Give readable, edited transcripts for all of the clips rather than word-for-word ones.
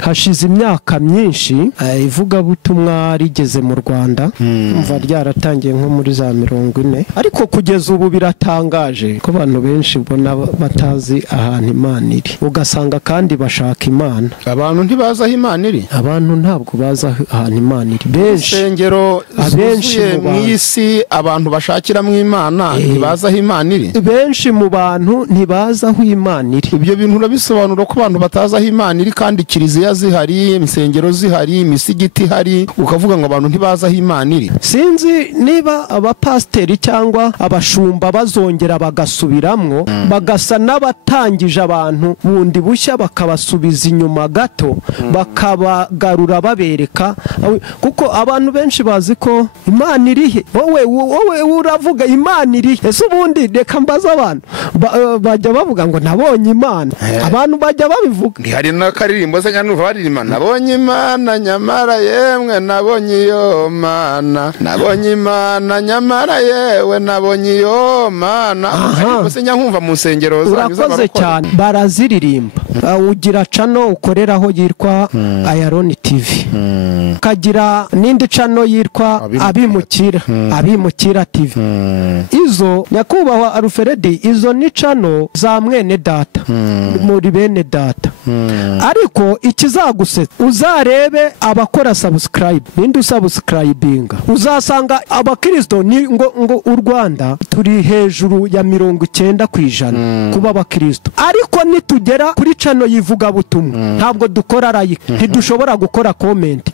hashize imyaka myinshi ivugabutumwa rigeze mu Rwanda umva ryaratangiye nko muri za 40 ariko kugeza ubu biratangaje ko abantu benshi ubona batazi ahantu Imana iri ugasanga kandi bashaka Imana. Abantu ntibaza aho Imana iri, abantu ntabwo baza ahantu Imana iri. Benshi insengero zuzuye mu isi abantu bashakira mu Imana ntibaza aho Imana iri. Benshi mu bantu ntibaza aho Imana iri. Ibyo bintu urabisobanura ko abantu bataza aho Imana iri kandi kiliziya zihari, insengero zihari, imisigiti hari, ukavuga ngo abantu ntibaza aho Imana iri. Sinzi niba abapasteri cyangwa abashumba bazongera bagasubiramwo bagasa n'abatangije abantu bundi bushya bakabasubiza inyuma gato bakabagarura babereka kuko abantu benshi bazi ko Imana irihe. Wowe uravuga Imana irihe? Ese ubundi reka mbaza abantu bajya bavuga ngo nabonye Imana. Abantu bajya babivuga. Hari n'akaririmbo se nyanuva baririmba nabonye Imana nyamara yemwe nabonye iyo Mana, nabonye Imana nyamara yewe nabonye iyo Mana. Ariko se nyankumva mu nsengero urakoze cyane baraziririmba. Ugira channel ukoreraho yitwa AYALONI TV, kagira nindi channel yitwa Abimukira TV. Izo nyakubahwa Alfredi, izo ni channel za mwene data muri bene data. Ariko ikizaguse uzarebe abakora subscribe nindi subscribinga uzasanga abakristo ni ngo u Rwanda turi hejuru ya 90% kuba abakristo. Ariko nitugera kuri channel yivuga butumwa ntabwo dukora like, ntidushobora gukora comment,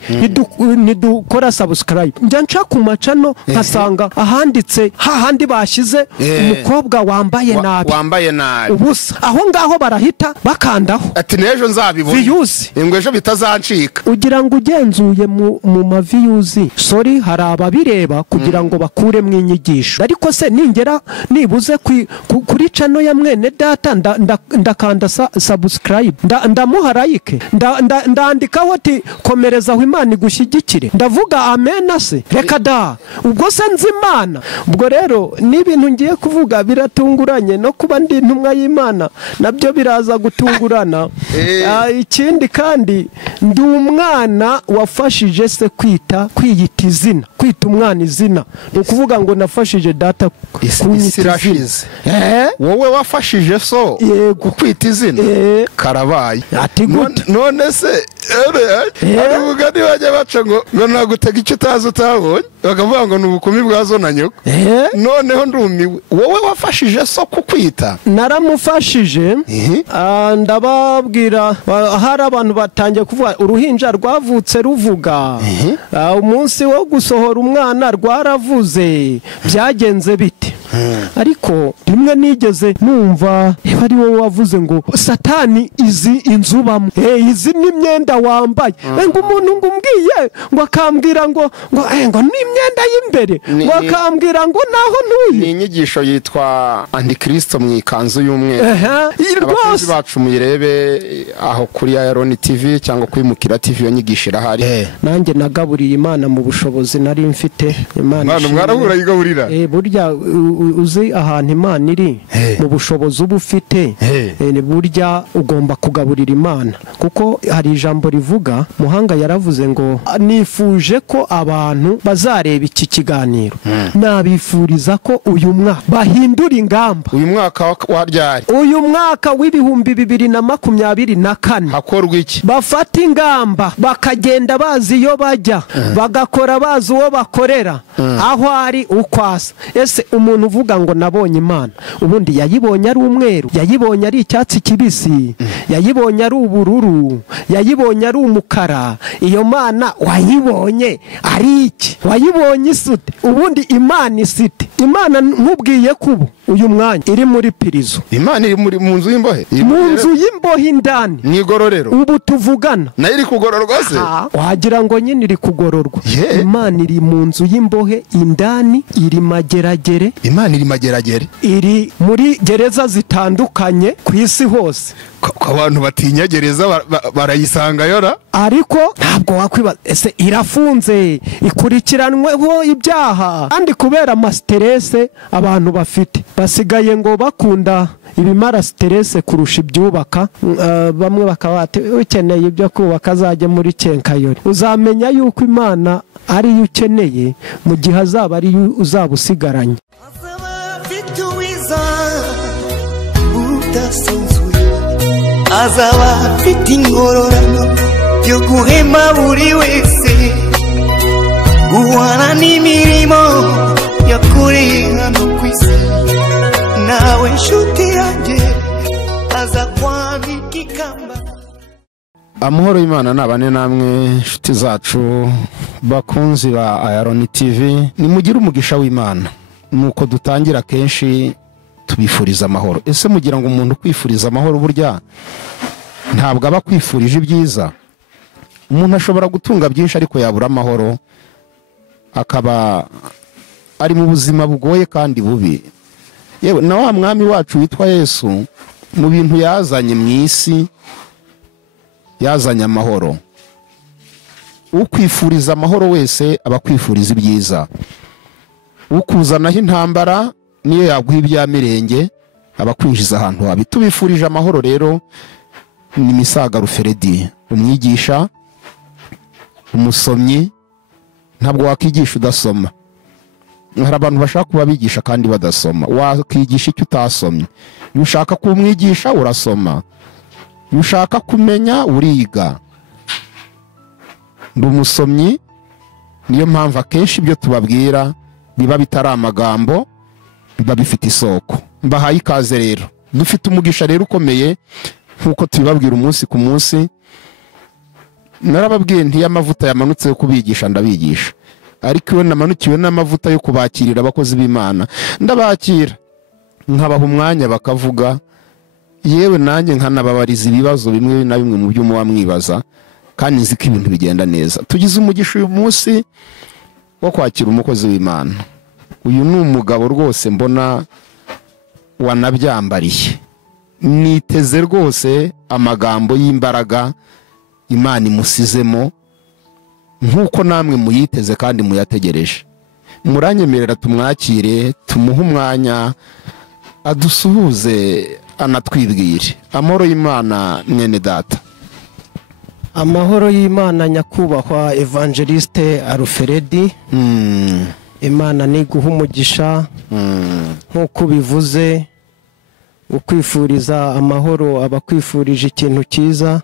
ntidukora subscribe. Njya nca ku macano nkasanga ahanditse hahandi bashize umukobwa wambaye nabi ubusa, aho ngaho barahita bakandaho ati nejo nzabibona ingwe ejo bitazancika. Ugira ngo ugenzuye mu ma views sorry hari ababireba kugira ngo bakure mu inyigisho. Ariko se ningera nibuze kuri channel ya mwene data ndakanda subscribe ndamuha like ndandikaho ati komereza aho Imana igushyigikire, ndavuga amen. Se reka da ubwo se nzi Imana. Ubwo rero n'ibintu ngiye kuvuga biratunguranye no kuba ndi intumwa y'Imana nabyo biraza gutungurana. Ikindi kandi ndi umwana wafashije se kwiyita izina, kwita umwana izina. Ukuvuga ngo nafashije data kunyita izina. Wowe wafashije so kwita izina karabaye. None se aravuga bajya baca ngo nagutega icyo utazi utabonye bakavuga ngo n'ubukumi bwazo na nyoko. Noneho ndumiwe, wowe wafashije so kukwita? Naramufashije. Ndababwira hari abantu batangiye kuvuga uruhinja rwavutse ruvuga, umunsi wo gusohora umwana rwaravuze, byagenze bite? Ariko rimwe nigeze numva ari wowe wavuze ngo Satani izi inzubamo, izi n'imyenda wambaye. Ngo umuntu ngumbwiye ngo akambwira ngo n'imyenda y'imbere, ngo akambwira ngo naho ntuye. Ni inyigisho yitwa Antikristo mu ikanzu y'umweru. Abakunzi bacu muyirebe aho kuri AYALONI TV cyangwa kwimukira TV, yo nyigisho irahari. Nanjye nagaburiye Imana mu bushobozi nari mfite. Imana mwarahura yigaburira. Burya uzi ahantu Imana iri mu bushobozi uba ufite, burya ugomba kugaburira Imana. Kuko hari ijambo rivuga, Muhanga yaravuze ngo nifuje ko abantu bazareba iki kiganiro nabifuriza ko uyu mwaka bahindura ingamba. Uyu mwaka wa ryari? Uyu mwaka w'ibihumbi 2024 hakorwa iki? Bafata ingamba bakagenda bazi iyo bajya, bagakora bazi uwo bakorera, aho ari ukwasa. Ese umuntu uvuga ngo nabonye Imana ubundi yayibonye ari umweru, yayibonye ari icyatsi kibisi, yayibonye ari ubururu, yayibonye ari umukara? Iyo Mana wayibonye ari iki? Wayibonye isute? Ubundi Imana isite? Imana nkubwiye kubu uyu mwanya iri muri pirizo. Imana iri mu nzu y'imbohe, mu nzu y'imbohe indani ni igororero. Ubu tuvugana na iri kugororwa se? Wagira ngo nyine iri kugororwa. Imana iri mu nzu y'imbohe indani, iri mageragere. Imana iri mageragere, iri muri gereza zitandukanye ku isi hose. Ko abantu batinya gereza barayisanga yora. Ariko ntabwo wakwibaza ese irafunze ikurikiranweho ibyaha, kandi kubera ama stress abantu bafite basigaye ngo bakunda ibimara stress kurusha ibyubaka. Bamwe bakaba ukeneye ibyo kubaka azajye muri Kenkayori. Uzamenya yuko Imana ari yo ukeneye mu gihe azaba ari uzaba usigaranye. Azaba afite ingororano yo guhema buri wese, guhana n'imirimo yakoreye hano ku isi. Nawe nshuti yanjye aza kwambika ikamba. Amahoro y'Imana nabane namwe nshuti zacu bakunzi ba AYALONI TV, nimugire umugisha w'Imana. Nuko dutangira kenshi tubifuriza amahoro. Ese mugira ngo umuntu kwifuriza amahoro burya ntabwo aba kwifurije ibyiza? Umuntu ashobora gutunga byinshi ariko yabura amahoro, akaba ari mu buzima bugoye kandi bubi. Yewe na wa mwami wacu witwa Yesu, mu bintu yazanye mu isi yazanye amahoro. Ukwifuriza amahoro wese aba kwifuriza ibyiza. Ukuzanaho intambara niyo yaguha ibyamirenge aba kwinjiza ahantu habi. Tubifurije amahoro rero ni Misagaro Feredi, umwigisha, umusomyi. Ntabwo wakigisha udasoma. Hari abantu bashaka kuba bigisha kandi badasoma. Wakigisha icyo utasomye. Iyo ushaka kumwigisha urasoma, iyo ushaka kumenya uriga. Ndi umusomyi, niyo mpamvu akenshi ibyo tubabwira biba bitari amagambo, biba bifite isoko. Mbahaye ikaze rero. Dufite umugisha rero ukomeye nkuko tubibabwira umunsi ku munsi. Narababwiye nti amavuta yamanutse yo kubigisha ndabigisha, ariko iyo namanukiwe n'amavuta yo kubakirira abakozi b'Imana ndabakira, nkabaha umwanya bakavuga, yewe nanjye nkanababariza ibibazo bimwe na bimwe mu byo muba mwibaza, kandi nzi ko ibintu bigenda neza. Tugize umugisha uyu munsi wo kwakira umukozi w'Imana. Uyu ni umugabo rwose mbona wanabyambariye. Niteze rwose amagambo y'imbaraga Imana imusizemo, nkuko namwe muyiteze kandi muyategereje. Muranyemerera tumwakire, tumuhe umwanya adusuhuze, anatwibwire. Amahoro y'Imana mwene data. Amahoro y'Imana nyakubahwa Evangeliste Alfredi. Imana ni guha umugisha nkuko bivuze, ukwifuriza amahoro abakwifurije ikintu cyiza.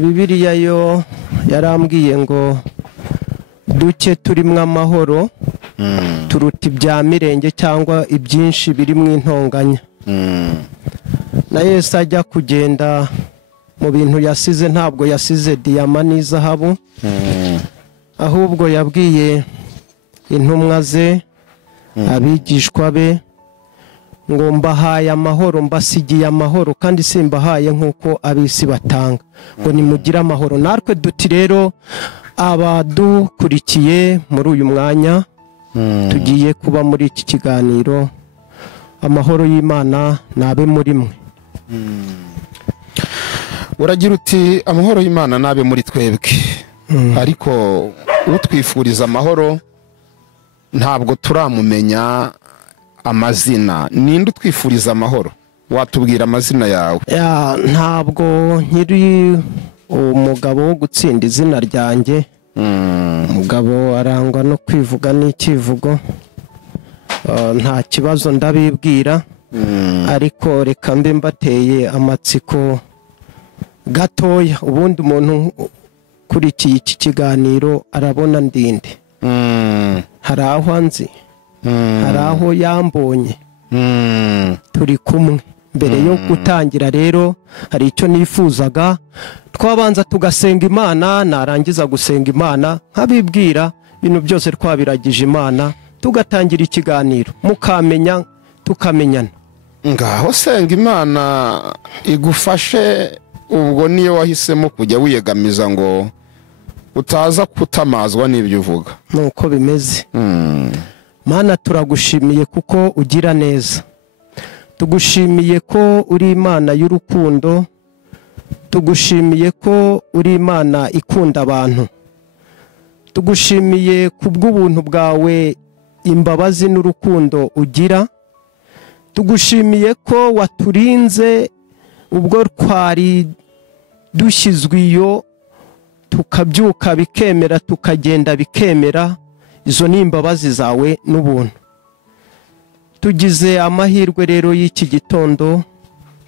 Bibiliya yo yarambwiye ngo duke turimwe amahoro turuta ibyamirenge cyangwa ibyinshi biri mu intonganya. Na Yesu ajya kugenda mu bintu yasize, ntabwo yasize diyama n'izahabu, ahubwo yabwiye intumwa ze, abigishwa be, ngo mbahaye amahoro, mbasigiye amahoro, kandi simbahaye nkuko abisi batanga, ngo nimugire amahoro. Natwe duti rero abadukurikiye muri uyu mwanya tugiye kuba muri iki kiganiro, amahoro y'Imana nabe muri mwe. Uragira uti amahoro y'Imana nabe muri twebwe, ariko utwifuriza amahoro ntabwo turamumenya amazina. Ninde utwifuriza amahoro? Watubwira amazina yawe? Ntabwo nkiri umugabo wo gutsinda izina ryanjye. Umugabo arangwa no kwivuga n'ikivugo. Nta kibazo ndabibwira, ariko reka mbe mbateye amatsiko gatoya. Ubundi umuntu kurikiye iki kiganiro arabona ndinde. Hari aho anzi, hari aho yambonye, turi kumwe. Mbere yo gutangira rero hari icyo nifuzaga, twabanza tugasenga Imana, narangiza gusenga Imana nkabibwira ibintu byose twabiragije Imana, tugatangira ikiganiro mukamenya tukamenyana. Ngaho senga Imana igufashe. Ubwo niyo wahisemo kujya wiyegamiza ngo utaza kutamazwa n'ibyo uvuga. Nuko bimeze. Mana turagushimiye kuko ugira neza, tugushimiye ko uri Imana y'urukundo, tugushimiye ko uri Imana ikunda abantu, tugushimiye kubw'ubuntu bwawe, imbabazi n'urukundo ugira, tugushimiye ko waturinze ubwo twari dushyizwe iyo tukabyuka bikemera tukagenda bikemera. Izo ni imbabazi zawe n'ubuntu. Tugize amahirwe rero y'iki gitondo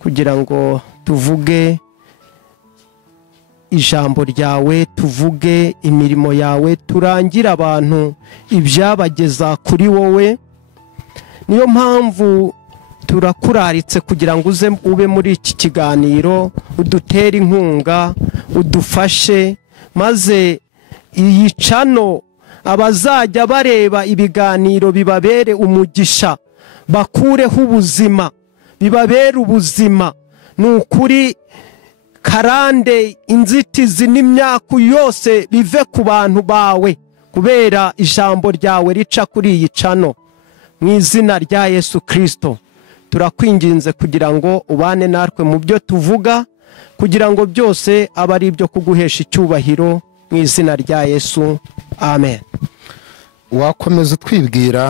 kugira ngo tuvuge ijambo ryawe, tuvuge imirimo yawe, turangira abantu ibyabageza kuri wowe. Niyo mpamvu turakuraritse kugira ngo uze ube muri iki kiganiro, udutere inkunga, udufashe, maze iyi channel abazajya bareba ibiganiro bibabere umugisha, bakureho ubuzima, bibabere ubuzima. Nukuri karande inzitizi n'imyaku yose bive ku bantu bawe kubera ijambo ryawe rica kuri iyi channel. Mu izina rya Yesu Kristo turakwinginze kugira ngo ubane natwe mu byo tuvuga, kugira ngo byose aba ari ibyo kuguhesha icyubahiro mu izina rya Yesu, amen. Wakomeza utwibwira,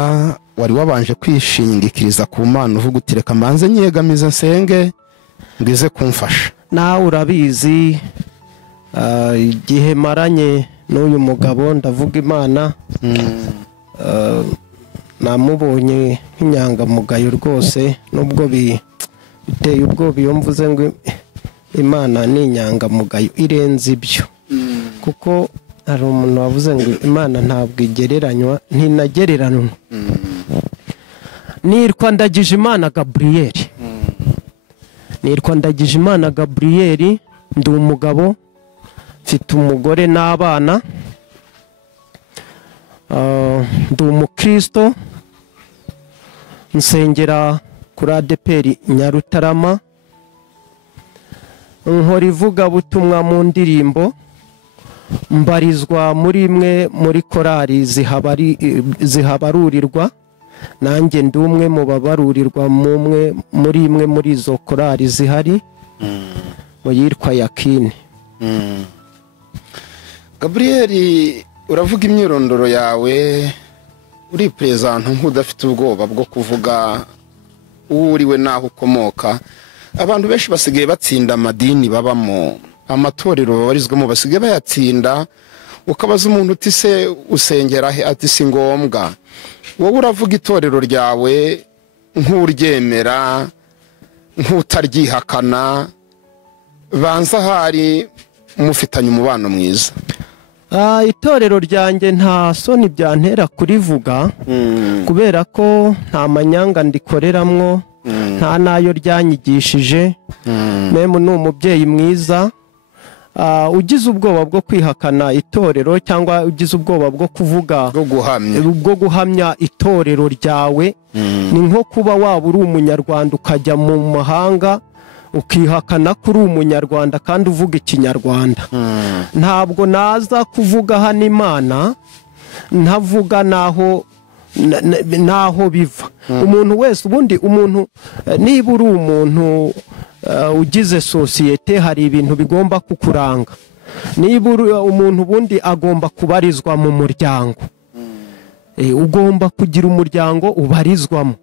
wari wabanje kwishingikiriza ku Mana uvuga uti reka mbanze nyegamize nsenge ngize kumfasha. Nawe urabizi igihe maranye n'uyu mugabo ndavuga Imana, namubonye nk'inyangamugayo rwose, nubwo biteye ubwoba iyo mvuze ngo Imana ni inyangamugayo irenze ibyo, kuko hari umuntu wavuze ngo Imana ntabwo igereranywa, ntinagereranwa. Nitwa Ndagijimana Gabriel, ndi umugabo, mfite umugore n'abana, ndi umukristo, nsengera kuri ADPR Nyarutarama, nkora ivugabutumwa mu ndirimbo, mbarizwa muri imwe muri korali zihabarurirwa, nanjye ndi umwe mu babarurirwa muri imwe muri izo korali zihari mu yitwa Yakini. Gabriel, uravuga imyirondoro yawe, uri present nk'udafite ubwoba bwo kuvuga uwo uriwe naho ukomoka. Abantu benshi basigaye batsinda amadini babamo, amatorero babarizwamo basigaye bayatsinda, ukabaza umuntu uti se usengera he, ati si ngombwa. Wowe uravuga itorero ryawe nk'uryemera, nk'utaryihakana, banza hari mufitanye umubano mwiza. Itorero ryanjye nta soni byantera kurivuga, kubera ko nta manyanga ndikoreramwo, nta nayo ryanyigishije. Memu ni umubyeyi mwiza. Ugize ubwoba bwo kwihakana itorero cyangwa ugize ubwoba bwo kuvuga bwo guhamya itorero ryawe, ni nko kuba waba uri umunyarwanda ukajya mu mahanga ukihakana kuri umunyarwanda kandi uvuga ikinyarwanda. Ntabwo naza kuvuga hano Imana ntavuga naho biva. Umuntu wese ubundi, umuntu niba uri umuntu ugize sosiyete, hari ibintu bigomba kukuranga. Niba uri umuntu ubundi agomba kubarizwa mu muryango, ugomba kugira umuryango ubarizwamo.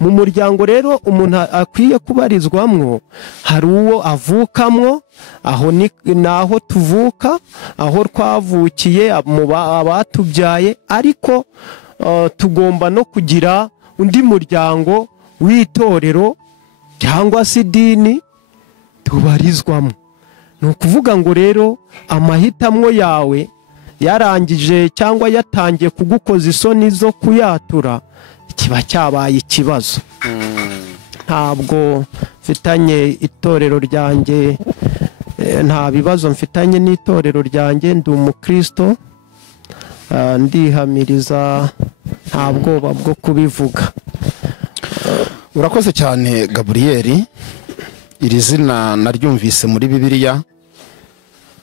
Mu muryango rero umuntu akwiye kubarizwamwo, hari uwo avukamwo, aho naho tuvuka, aho twavukiye, abatubyaye, ariko tugomba no kugira undi muryango w'itorero cyangwa se idini tubarizwamo. Ni ukuvuga ngo rero amahitamo yawe yarangije cyangwa yatangiye kugukoza isoni zo kuyatura, kiba cyabaye ikibazo. Ntabwo mfitanye itorero ryanjye, nta bibazo mfitanye n'itorero ryanjye. Ndi umukristo, ndihamiriza, nta bwoba bwo kubivuga. Urakoze cyane Gabriel. Iri zina naryumvise muri Bibiliya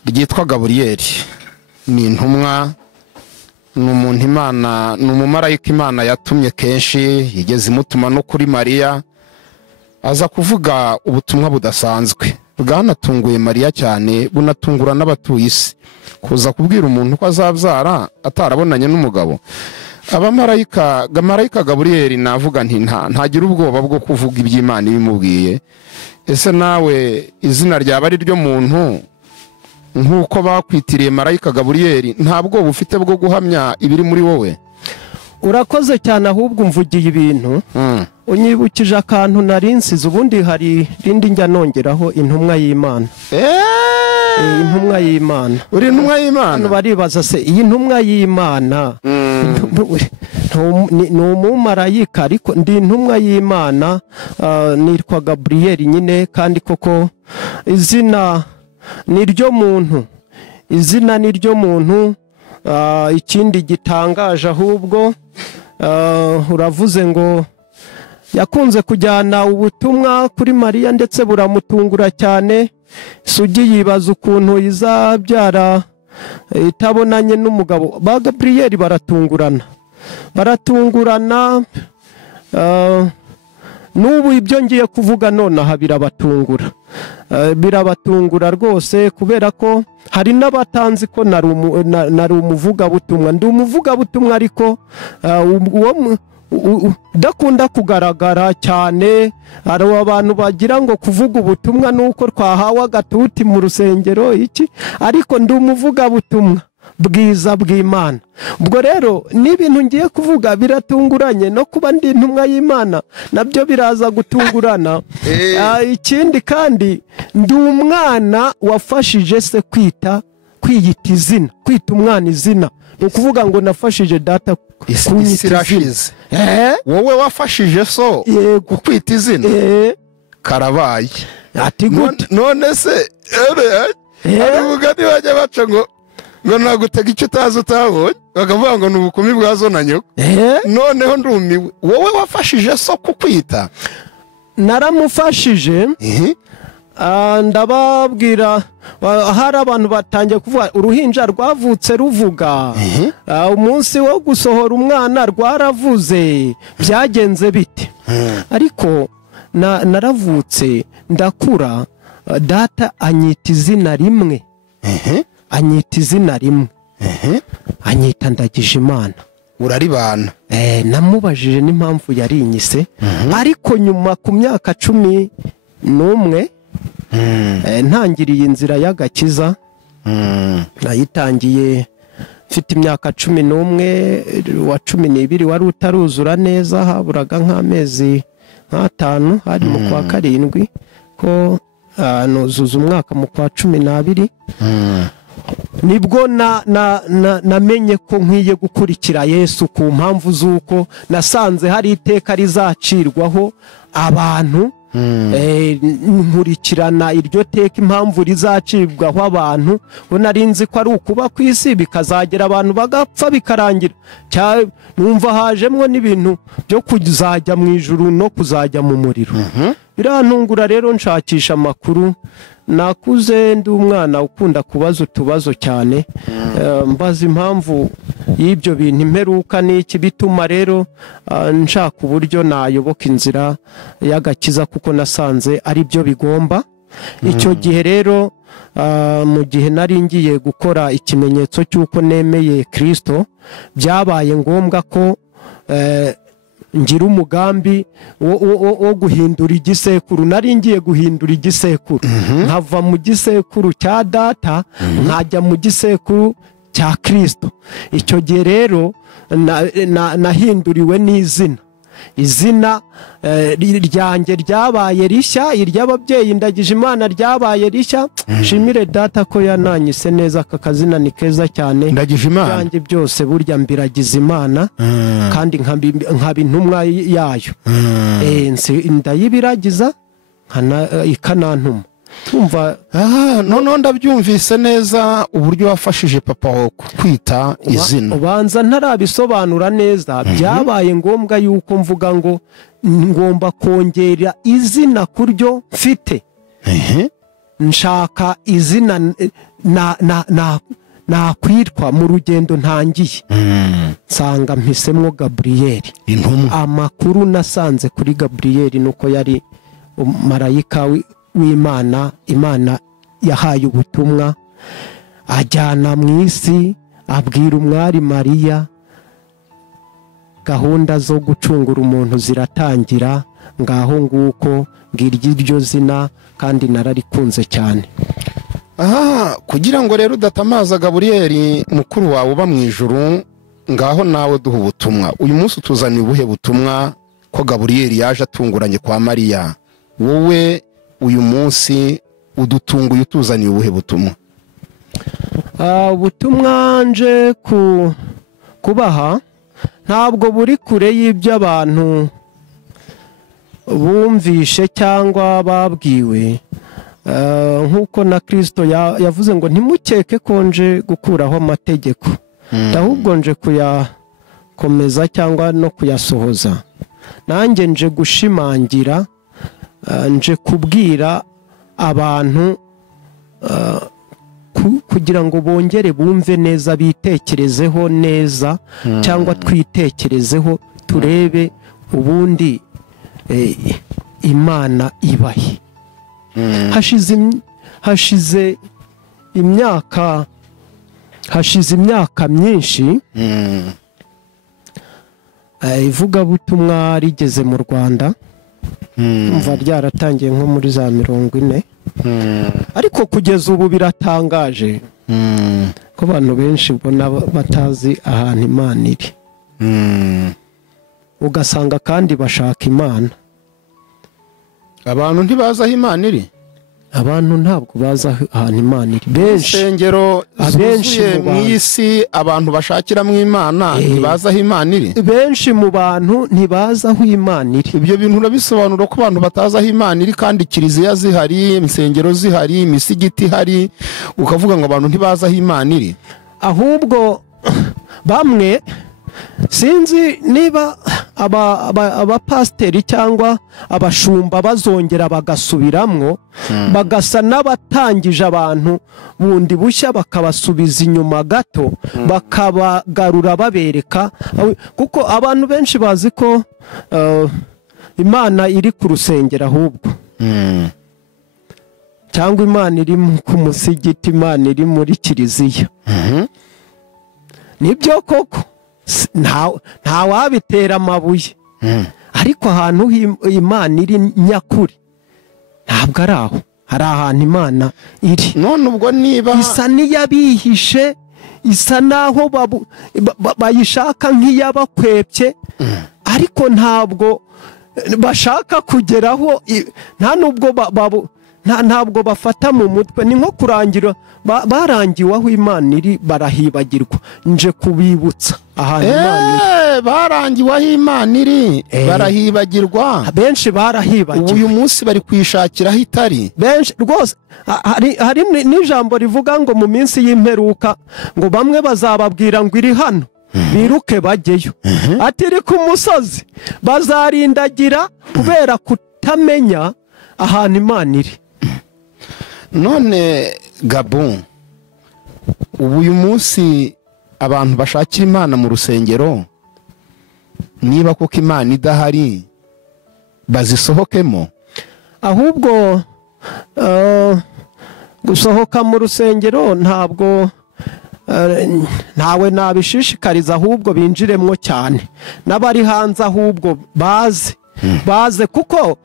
ryitwa Gabriel. Ni intumwa, ni umuntu Imana, ni umumarayika Imana yatumye kenshi, yigeze imutuma no kuri Mariya, aza kuvuga ubutumwa budasanzwe. Bwanatunguye Mariya cyane, bunatungura n'abatuye isi. Kuza kubwira umuntu ko azabyara atarabonanye n'umugabo. marayika Gaburiyeli navuga nti ntagira ubwoba bwo kuvuga iby'Imana ibimubwiye. Ese nawe izina ryaba ari ryo muntu nk'uko bakwitiriye marayika Gaburiyeli, nta bwoba ufite bwo guhamya ibiri muri wowe? Urakoze cyane, ahubwo mvugiye ibintu unyibukije akantu narinsize. Ubundi hari rindi njya nongeraho intumwa y'Imana. Intumwa y'Imana. Uri intumwa y'Imana? Baribaza se iyi ntumwa y'Imana ni umumarayika, ariko ndi intumwa y'Imana, nitwa Gaburiyeli nyine, kandi koko izina ni ryo muntu. Izina ni ryo muntu. Ikindi gitangaje ahubwo uravuze ngo yakunze kujyana ubutumwa kuri Mariya ndetse buramutungura cyane. Sugi yibaza ukuntu izabyara itabonanye n'umugabo. Ba Gaburiyeli baratungurana. N'ubu ibyo ngiye kuvuga nonaha birabatungura rwose, kubera ko hari n'abatanzi ko nari umuvugabutumwa. Ndi umuvugabutumwa ariko udakunda kugaragara cyane. Hari abantu bagira ngo kuvuga ubutumwa nuko twahawe agatuti mu rusengero iki, ariko ndi umuvugabutumwa bwiza bw'Imana. Ubwo rero n'ibintu ngiye kuvuga biratunguranye, no kuba ndi intumwa y'Imana nabyo biraza gutungurana. Ikindi kandi ndi umwana wafashije se kwiyita izina, kwita umwana izina. Ni ukuvuga ngo nafashije data kunyita izina. Wowe wafashije so kukwita izina? Karabaye. Ati gute? None se aravuga ntibajya baca ngo nagutega icyo utazi utabonye, bakavuga ngo ni ubukumi bwa zo na nyoko. Noneho ndumiwe, wowe wafashije so kukwita? Naramufashije. Ndababwira, hari abantu batangiye kuvuga uruhinja rwavutse ruvuga, umunsi wo gusohora umwana rwaravuze, byagenze bite? Ariko naravutse ndakura, data anyita izina rimwe. Anyita Ndagijimana. Uraribana? Namubajije n'impamvu yarinyise, ariko nyuma ku myaka 11 ntangiriye inzira y'Agakiza. Nayitangiye mfite imyaka 11, wa 12 wari utaruzura neza, haburaga nk'amezi 5, hari mu kwa 7 ko nuzuza umwaka mu kwa 12. Nibwo namenye ko nkwiye gukurikira Yesu, ku mpamvu z'uko nasanze hari iteka rizacirwaho abantu. Nkurikirana iryo teka impamvu rizacibwaho abantu, ngo narinzi ko ari ukuba ku isi bikazagera abantu bagapfa bikarangira. Numva hajemwo n'ibintu byo kuzajya mu ijuru no kuzajya mu muriro. Birantungura rero nshakisha amakuru. Nakuze ndi umwana ukunda kubaza utubazo cyane, mbaza impamvu y'ibyo bintu imperuka n'iki, bituma rero nshaka uburyo nayoboka inzira y'Agakiza, kuko nasanze ari byo bigomba. Icyo gihe rero mu gihe nari ngiye gukora ikimenyetso cy'uko nemeye Kristo, byabaye ngombwa ko ngira umugambi wo guhindura igisekuru. Nari ngiye guhindura igisekuru, nkava mu gisekuru cya data nkajya mu gisekuru cya Kristo. Icyo gihe rero nahinduriwe n'izina. Izina ryanjye ryabaye rishya, iry'ababyeyi Ndagijimana ryabaye rishya. Shimire data ko yananyise neza, aka kazina ni keza cyane. Ndagijimana byanjye byose burya mbiragiza Imana, kandi nkaba intumwa yayo. Ndayibiragiza ikanantuma. Tumva none ndabyumvise neza uburyo wafashije papa wo kwita izina. Ubanza ntarabisobanura neza, byabaye ngombwa yuko mvuga ngo ngomba kongera izina kuryo mfite. Nshaka izina nakwitwa mu rugendo ntangiye. Nsanga mpisemwo Gaburiyeli. Amakuru nasanze kuri Gaburiyeli nuko yari marayika w'Imana. Imana yahaye ubutumwa, ajyana mu isi, abwira umwari Mariya gahunda zo gucungura umuntu ziratangira ngaho nguko ngiryo iryo zina kandi nararikunze cyane. aha kugira ngo rero udatamaza Gaburiyeli mukuru wawe uba mu ijuru, ngaho nawe duha ubutumwa. Uyu munsi utuzaniye ubuhe butumwa ko Gaburiyeli yaje atunguranye kwa Mariya? Wowe uyu munsi udutunguye utuzaniye ubuhe butumwa? Ubutumwa nje kubaha ntabwo buri kure y'ibyo abantu bumvishe cyangwa babwiwe, nk'uko na Kristo yavuze ngo ntimukeke ko nje gukuraho amategeko, ahubwo nje kuyakomeza cyangwa no kuyasohoza. Nanjye nje gushimangira, nje kubwira abantu kugira ngo bongere bumve neza, bitekerezeho neza cyangwa twitekerezeho turebe ubundi Imana ibahe. Hashize imyaka myinshi ivugabutumwa rigeze mu Rwanda, umva ryaratangiye nko muri za 40, ariko kugeza ubu biratangaje ko abantu benshi ubona batazi ahantu Imana iri, ugasanga kandi bashaka Imana. Abantu ntibazi aho Imana iri, abantu ntabwo bazi ahantu Imana iri. Benshi insengero zuzuye mu isi abantu bashakiramo Imana ntibazi aho Imana iri. Benshi mu bantu ntibazi aho Imana iri. Ibyo bintu urabisobanura ko abantu batazi aho Imana iri kandi kiliziya zihari, insengero zihari, imisigiti ihari, ukavuga ngo abantu ntibazi aho Imana iri? Ahubwo bamwe sinzi niba abapasiteri cyangwa abashumba bazongera bagasubiramwo bagasa n'abatangije abantu bundi bushya, bakabasubiza inyuma gato, bakabagarura babereka, kuko abantu benshi bazi ko Imana iri ku rusengero ahubwo, cyangwa Imana iri ku musigiti, Imana iri muri kiliziya. Nibyo koko nta wabitera amabuye, ariko ahantu Imana iri nyakuri ntabwo ari aho. Hari ahantu Imana iri, none ubwo niba isa n'iyabihishe, isa naho bayishaka nk'iyabakwepye, ariko ntabwo bashaka kugeraho, ntabwo bafata mu mutwe. Ni nko kurangira, barangiwe aho Imana iri barahibagirwa. Nje kubibutsa ahantu Imana iri. Barangiwe aho Imana iri barahibagirwa. Benshi barahibagiwe. Uyu munsi bari kwishakira aho itari. Benshi rwose, hari n'ijambo rivuga ngo mu minsi y'imperuka ngo bamwe bazababwira ngo iri hano, biruke bajyeyo. Ati iri ku musozi, bazarindagira kubera kutamenya ahantu Imana iri. None Gabon, ubu uyu munsi abantu bashakira Imana mu rusengero, niba kuko Imana idahari bazisohokemo. Ahubwo gusohoka mu rusengero ntawe nabishishikariza, ahubwo binjiremo cyane. N'abari hanze ahubwo baze kuko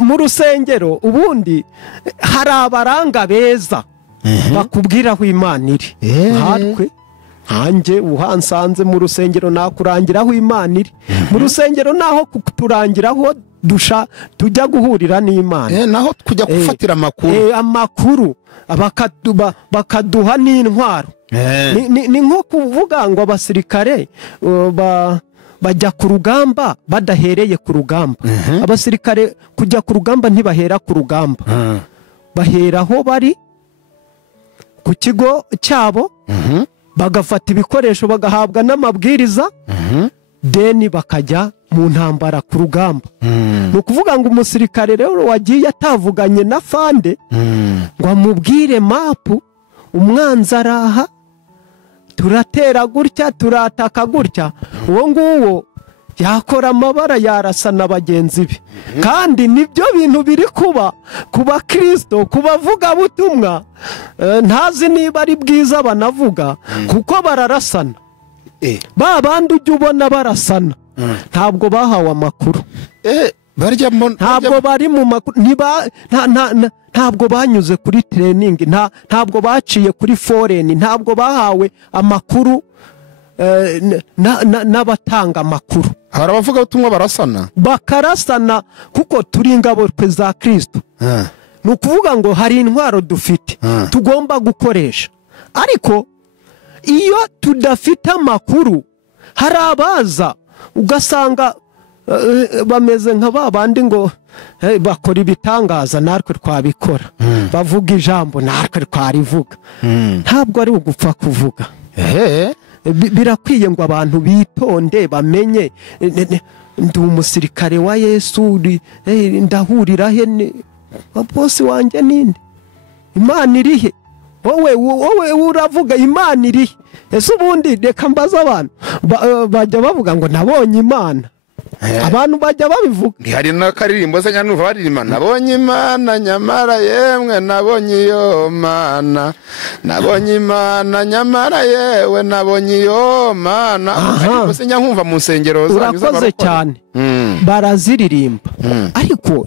mu rusengero ubundi hari abaranga beza bakubwira aho Imana iri. Natwe hanjye uhansanze mu rusengero nakurangira aho Imana iri. Mu rusengero naho kuturangira aho tujya guhurira n'Imana, naho kujya gufatira amakuru bakaduha n'intwaro. Ni nko kuvuga ngo abasirikare bajya ku rugamba badahereye ku rugamba. Abasirikare kujya ku rugamba ntibahera ku rugamba, bahera aho bari ku kigo cyabo, bagafata ibikoresho, bagahabwa n'amabwiriza, deni bakajya mu ntambara ku rugamba. Ni ukuvuga ngo umusirikare rero wagiye atavuganye na fande ngo amubwire mapu, umwanzi araha, turatera gutya, turataka gutya, uwo nguwo yakora amabara, yarasa na bagenzi be. Kandi nibyo bintu biri kuba ku bakristo, ku bavugabutumwa. Ntazi niba ari bwiza banavuga, kuko bararasana. Ba bandi ujya ubona barasana ntabwo bahawe amakuru, ntabwo bari mu makuru, ntabwo banyuze kuri training, ntabwo baciye kuri foreign, ntabwo bahawe amakuru n'abatanga amakuru. hari abavuga ubutumwa bakarasana kuko turi ingabo za Kristo. ni ukuvuga ngo hari intwaro dufite tugomba gukoresha, ariko iyo tudafite amakuru hari abaza ugasanga bameze nka babandi ngo bakora ibitangaza natwe twabikora, bavuga ijambo natwe twarivuga. ntabwo ari ugupfa kuvuga. birakwiye ngo abantu bitonde bamenye, ndi umusirikare wa Yesu, ndahurira he, bosi wanjye ninde, Imana irihe, wowe uravuga Imana irihe? Ese ubundi reka mbaza abantu bajya bavuga ngo nabonye Imana, abantu bajya babivuga. hari n'akaririmbo se nyanumva baririmba, nabonye Imana nyamara yemwe nabonye iyo Mana, nabonye Imana nyamara yewe nabonye iyo Mana. ariko se nyankumva mu nsengero urakoze cyane, baraziririmba. ariko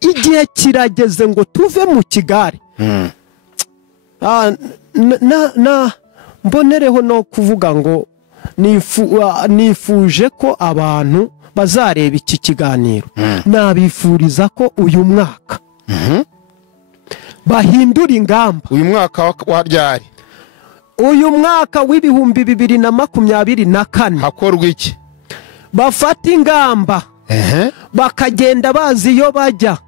igihe kirageze ngo tuve mu kigare. mbonereho no kuvuga ngo nifuje ko abantu bazareba iki kiganiro, nabifuriza ko uyu mwaka bahindura ingamba. uyu mwaka wa ryari? uyu mwaka w'ibihumbi 2024 hakorwa iki? bafata ingamba, bakagenda bazi iyo bajya,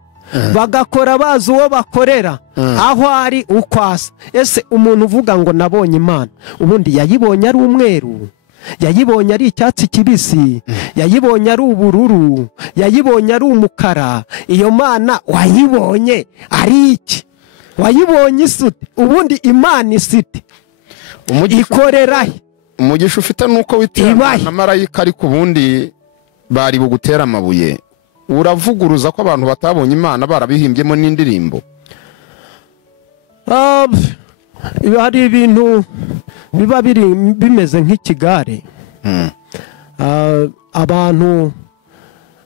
bagakora bazi uwo bakorera, aho ari ukwasa. ese umuntu uvuga ngo nabonye Imana, ubundi yayibonye ari umweru, yayibonye ari icyatsi kibisi, yayibonye ari ubururu, yayibonye ari umukara? iyo Mana wayibonye ari iki? wayibonye isute? ubundi Imana isite ikorera he? umugisha ufite nuko witera na marayika, ariko ubundi bari bugutera amabuye. uravuguruza ko abantu batabonye Imana barabihimbyemo n'indirimbo? hari ibintu biba bimeze nk'ikigare. abantu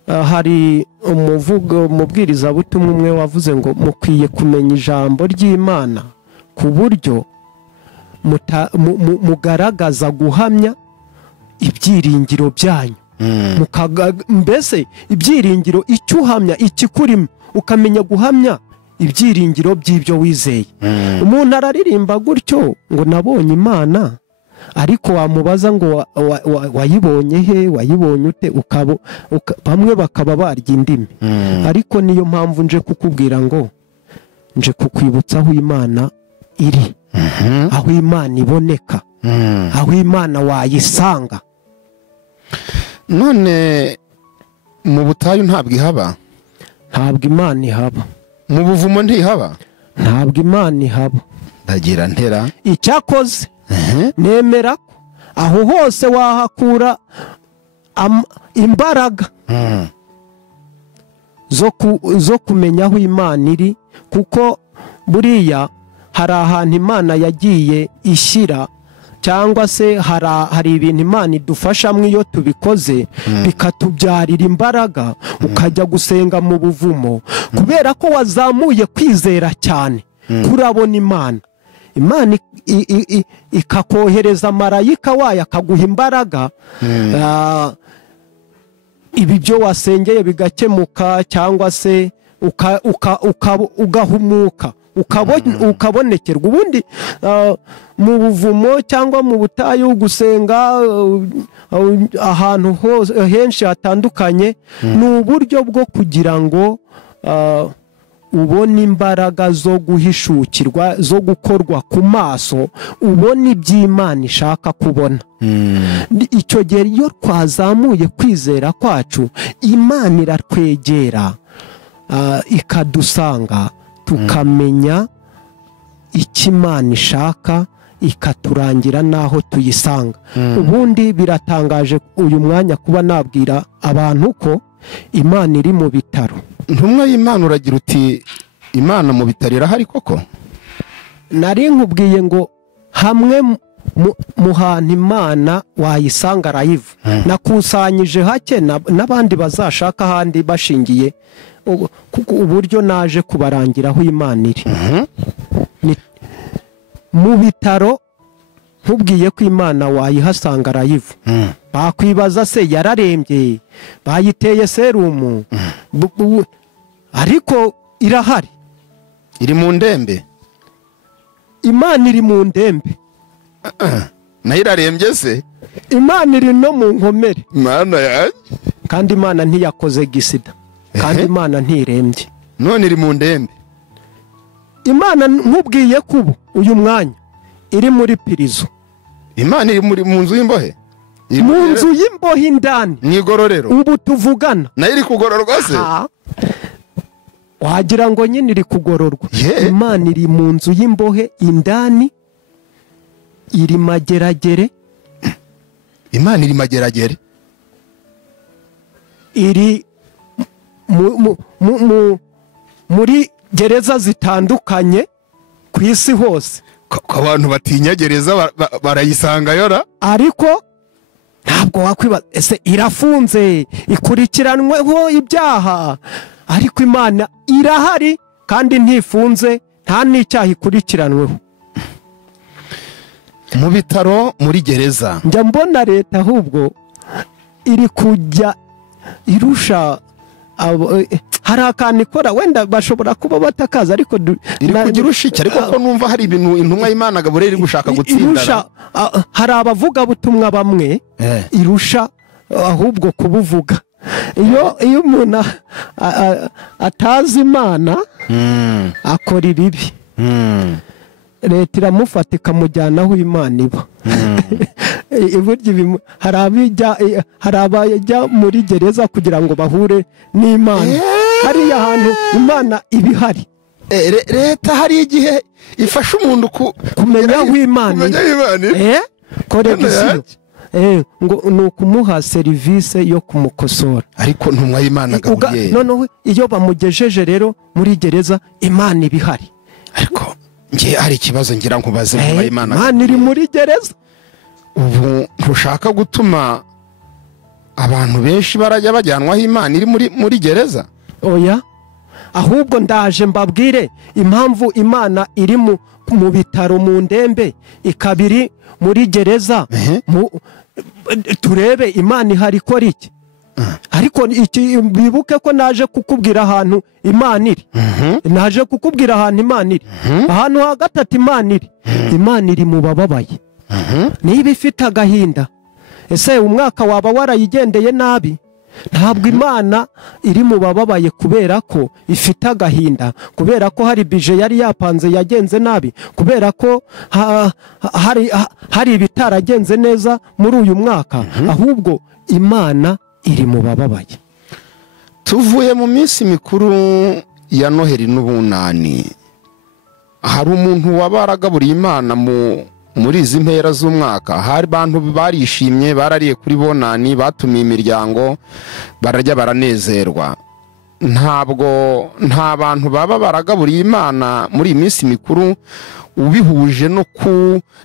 hari umubwirizabutumwa umwe wavuze ngo mukwiye kumenya ijambo ry'Imana ku buryo mugaragaza guhamya ibyiringiro byanyu. mbese ibyiringiro icyo uhamya ikikurimo, ukamenya guhamya ibyiringiro by'ibyo wizeye. umuntu araririmba gutyo ngo nabonye Imana, ariko wamubaza ngo wayibonye he, wayibonye ute, bamwe bakaba barya indimi. ariko niyo mpamvu nje kukubwira ngo nje kukwibutsa aho Imana iri, aho Imana iboneka, aho Imana wayisanga. none mu butayu ntabwo ihaba? ntabwo Imana ihaba. mu buvumo ntihaba? ntabwo Imana ihaba. ndagira ntera icyakoze nemera ko aho hose wahakura imbaraga zo kumenya aho Imana iri, kuko buriya hari ahantu Imana yagiye ishyira, cyangwa se hari ibintu Imana idufashamo iyo tubikoze bikatubyarira imbaraga, ukajya gusenga mu buvumo kubera ko wazamuye kwizera cyane kurabona Imana. Imana ikakohereza marayika wayo akaguha imbaraga, ibi byo wasengeye bigakemuka, cyangwa se ugahumuka ukabonekerwa. ubundi mu buvumo cyangwa mu butayu gusenga ahantu henshi hatandukanye ni uburyo bwo kugira ngo ubone imbaraga zo guhishukirwa, zo gukorwa ku maso, ubone iby'Imana ishaka kubona. icyo gihe iyo twazamuye kwizera kwacu, Imana iratwegera ikadusanga, tukamenya icyo Imana ishaka, ikaturangira n'aho tuyisanga. ubundi biratangaje uyu mwanya kuba nabwira abantu ko Imana iri mu bitaro. ntumwa y'Imana uragira uti Imana mu bitaro irahari koko? nari nkubwiye ngo hamwe muhana imana wayisanga live. Nakusanyije hake n'abandi bazashaka ahandi bashingiye uburyo naje kubarangira aho Imana iri. Mu bitaro nkubwiye ko Imana wayihasanga live. Bakwibaza se yararembye, bayiteye serumu, ariko irahari, iri mu ndembe. Imana iri mu ndembe. Nayo irarembye se? Imana iri no mu nkomere. Mana yanjye. Kandi Imana ntiyakoze gisida, kandi Imana ntirembye, none iri mu ndembe. Imana nkubwiye kubu uyu mwanya iri muri pirizo. Imana iri mu nzu y'imbohe, mu nzu y'imbohe indani, n'igororero. ubu tuvugana nayo iri kugororwa se? wagira ngo nyine iri kugororwa. Imana iri mu nzu y'imbohe indani, iri mageragere. Imana iri mageragere, iri muri gereza zitandukanye ku isi hose. ko abantu batinya gereza barayisanga yora. Ariko ntabwo wakwibaza ese irafunze ikurikiranweho ibyaha, ariko Imana irahari kandi ntifunze, nta n'icyaha ikurikiranweho. Mu bitaro, muri gereza, njya mbona leta ahubwo iri kujya irusha hari akantu ikora, wenda bashobora kuba batakaza, ariko iri kujya irusha iki? Ariko ko numva hari ibintu intumwa y'Imana Gabureli iri gushaka gutsindana. Hari abavugabutumwa bamwe irusha ahubwo kubuvuga. Iyo umuntu atazi Imana akora ibibi, leta iramufata ikamujyana aho Imana iba. Hari abajya muri gereza kugira ngo bahure n'Imana. Hariya hantu Imana iba ihari. Leta hari igihe ifasha umuntu kumenya aho Imana iri. Koregisiyo ngo ni ukumuha serivisi yo kumukosora. Ariko ntumwa y'Imana Gabureli, noneho iyo bamugejeje rero muri gereza, Imana iba ihari. Ariko ngiye hari ikibazo ngira ngo baze ntumwa y'Imana. Imana iri muri gereza. Ubu ntushaka gutuma abantu benshi barajya bajyanwaho Imana iri muri gereza? Oya, ahubwo ndaje mbabwire impamvu Imana iri mu bitaro mu ndembe, ikabiri muri gereza. Turebe Imana ihari ikora iki. Ariko bibuke ko naje kukubwira ahantu Imana iri. Naje kukubwira ahantu Imana iri. Ahantu ha gatatu Imana iri. Imana iri mu bababaye. Niba ifite agahinda, ese umwaka waba warayigendeye nabi? Ntabwo Imana iri mu bababaye kubera ko ifite agahinda, kubera ko hari bije yari yapanze yagenze nabi, kubera ko hari ibitaragenze neza muri uyu mwaka. Ahubwo Imana iri mu bababaye. Tuvuye mu minsi mikuru ya Noheli n'Ubunani, hari umuntu wabaragaburiye Imana muri izi mpera z'umwaka. Hari abantu barishimye, barariye kuri Bonani, batumiye imiryango, barajya baranezerwa. Nta bantu baba baragaburiye Imana muri iyi minsi mikuru ubihuje no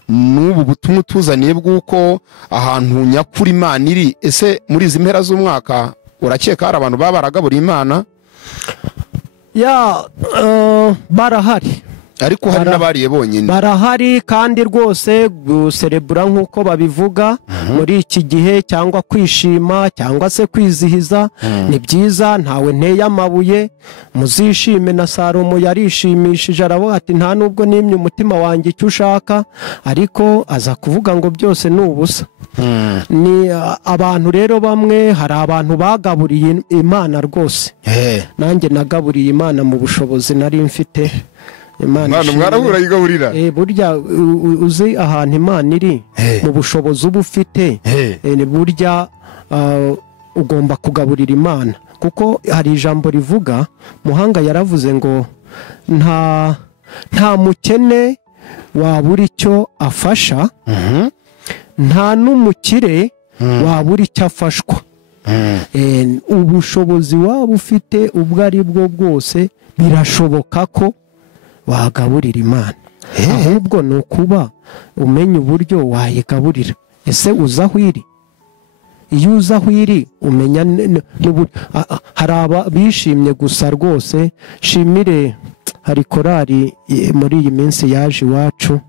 n'ubu butumwa tuzaniye bw'uko ahantu nyakuri Imana iri. Ese muri izi mpera z'umwaka urakeka hari abantu baba baragaburiye Imana? Barahari, ariko hari n'abariye bonyine. Barahari kandi rwose guserebura nk'uko babivuga muri iki gihe, cyangwa kwishima cyangwa se kwizihiza, ni byiza. Ntawe nteye amabuye, muzishime. Na Salomo yarishimishije aravuga ati nta nubwo nimye umutima wanjye icyo ushaka, ariko aza kuvuga ngo byose ni ubusa. Ni abantu rero bamwe, hari abantu bagaburiye Imana rwose. Nanjye nagaburiye Imana mu bushobozi nari mfite. Imana mwarahura yigaburira. Burya uzi ahantu Imana iri mu bushobozi uba ufite, burya ugomba kugaburira Imana, kuko hari ijambo rivuga, Muhanga yaravuze ngo nta mukene wabura icyo afasha, nta n'umukire wabura icyo afashwa. Ubushobozi waba ufite ubwo ari bwo bwose, birashoboka ko wagaburira Imana. ahubwo ni ukuba umenya uburyo wayigaburira. Ese uza aho iri? Iyo uza aho iri umenya hari abishimye gusa rwose. Shimire, hari korari muri iyi minsi yaje iwacu,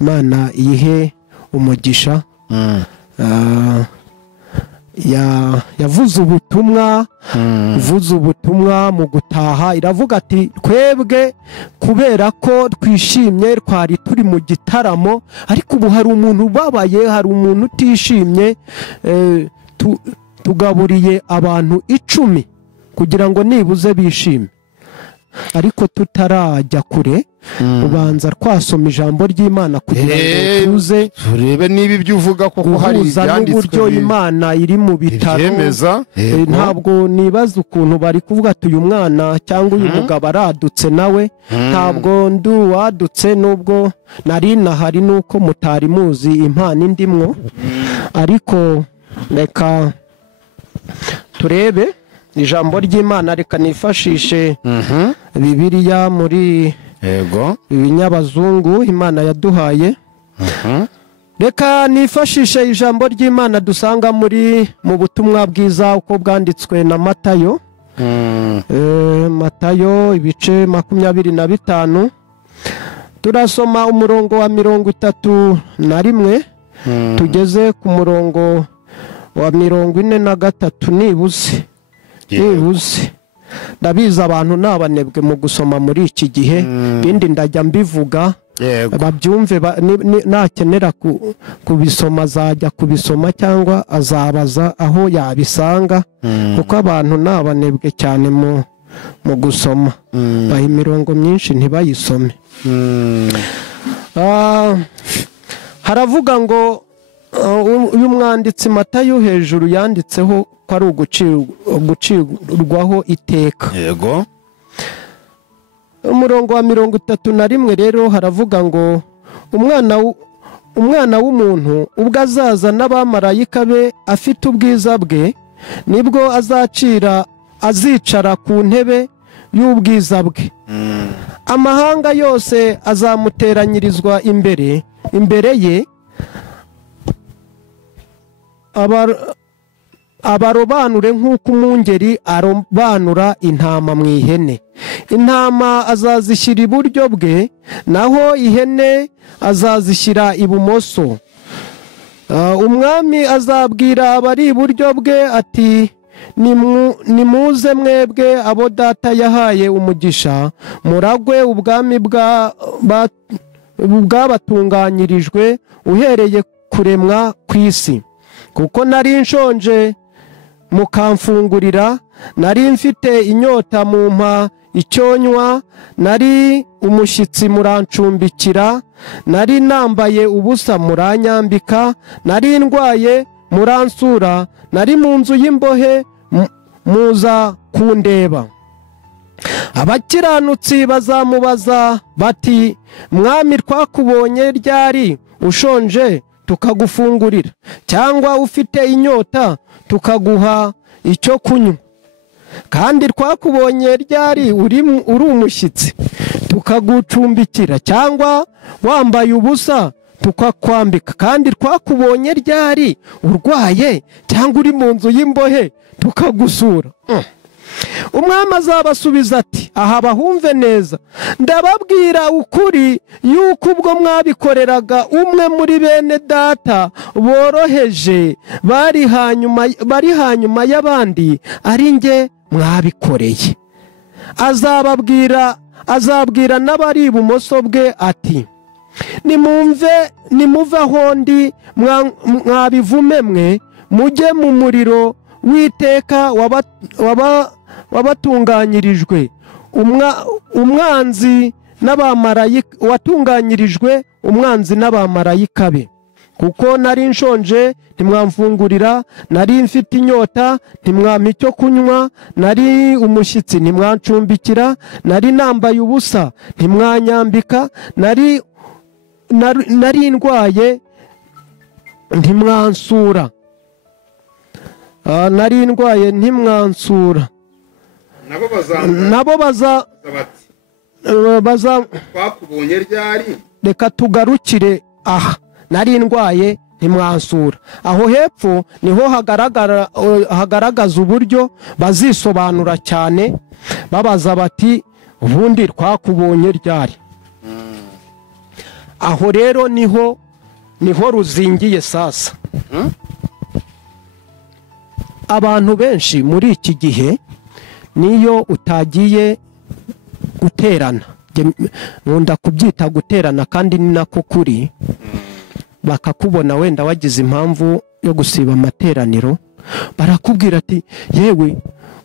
Imana ihe umugisha, yavuze ubutumwa, ivuze ubutumwa mu gutaha, iravuga ati twebwe kubera ko twishimye twari turi mu gitaramo, ariko ubu hari umuntu ubabaye, hari umuntu utishimye, tugaburiye abantu 10 kugira ngo nibuze bishime. Ariko tutarajya kure, ubanza twasoma ijambo ry'Imana kugira ngo tuze turebe niba ibyo uvuga koko hari ibyanditswe n'uburyo Imana iri mu bitaro. Ntabwo nibaza ukuntu bari kuvuga ati uyu mwana cyangwa uyu mugabo aradutse nawe. Ntabwo nduwadutse, nubwo nari nahari nuko mutari muzi impano indimwo. Ariko reka turebe ijambo ry'Imana, reka nifashishe Bibiliya muri ibinyabazungu Imana yaduhaye. Reka nifashishe ijambo ry'Imana dusanga mu butumwa bwiza uko bwanditswe na Matayo. Matayo ibice 25, turasoma umurongo wa 31 tugeze ku murongo wa 43 nibuze. Ndabiza abantu nabanebwe mu gusoma muri iki gihe, bindi ndajya mbivuga babyumve, nakenera kubisoma azajya kubisoma cyangwa azabaza aho yabisanga, kuko abantu nabanebwe cyane mu gusoma, baha imirongo myinshi ntibayisome. Haravuga ngo uyu mwanditsi Matayo hejuru yanditseho ko ari ugucirwaho iteka. Umurongo wa 31 rero haravuga ngo umwana w'umuntu ubwo azaza n'abamarayika be afite ubwiza bwe, nibwo azicara ku ntebe y'ubwiza bwe. Amahanga yose azamuteranyirizwa imbere ye, abarobanure nk'uko umwungeri arobanura intama mu ihene. Intama azazishyira iburyo bwe, naho ihene azazishyira ibumoso. Umwami azabwira abari iburyo bwe ati, nimuze mwebwe abo data yahaye umugisha, muragwe ubwami bwabatunganyirijwe uhereye kuremwa kw'isi. Kuko nari nshonje mukamfungurira, nari mfite inyota mumpa icyonywa, nari umushyitsi murancumbikira, nari nambaye ubusa muranyambika, nari ndwaye muransura, nari mu nzu y'imbohe muza kundeba. Abakiranutsi bazamubaza bati, mwami twakubonye ryari ushonje tukagufungurira, cyangwa ufite inyota tukaguha icyo kunywa? Kandi twakubonye ryari uri umushyitsi tukagucumbikira, cyangwa wambaye ubusa tukakwambika? Kandi twakubonye ryari urwaye cyangwa uri mu nzu y'imbohe tukagusura? Umwami azabasubiza ati, aha bahumve neza, ndababwira ukuri yuko ubwo mwabikoreraga umwe muri bene data boroheje bari hanyuma y'abandi, ari nge mwabikoreye. Azabwira n'abari ibumoso bwe ati, nimuve aho ndi mwabivume mwe, mujye mu muriro w'iteka wabatunganyirijwe umwanzi n'abamarayika, watunganyirijwe umwanzi n'abamarayika be. Kuko nari nshonje ntimwamfungurira, nari mfite inyota ntimwampa icyo kunywa, nari umushyitsi ntimwancumbikira, nari nambaye ubusa ntimwanyambika, nari ndwaye ntimwansura, nari ndwaye ntimwansura. twakubonye ryari. Reka tugarukire aha nari ndwaye ntimwansura. Aho hepfo niho hagaragaza uburyo bazisobanura cyane babaza bati ubundi twakubonye ryari. Aho rero niho ruzingiye sasa. Abantu benshi muri iki gihe niyo utagiye guterana, nkunda kubyita guterana kandi ni nako kuri, bakakubona wenda wagize impamvu yo gusiba amateraniro, barakubwira ati yewe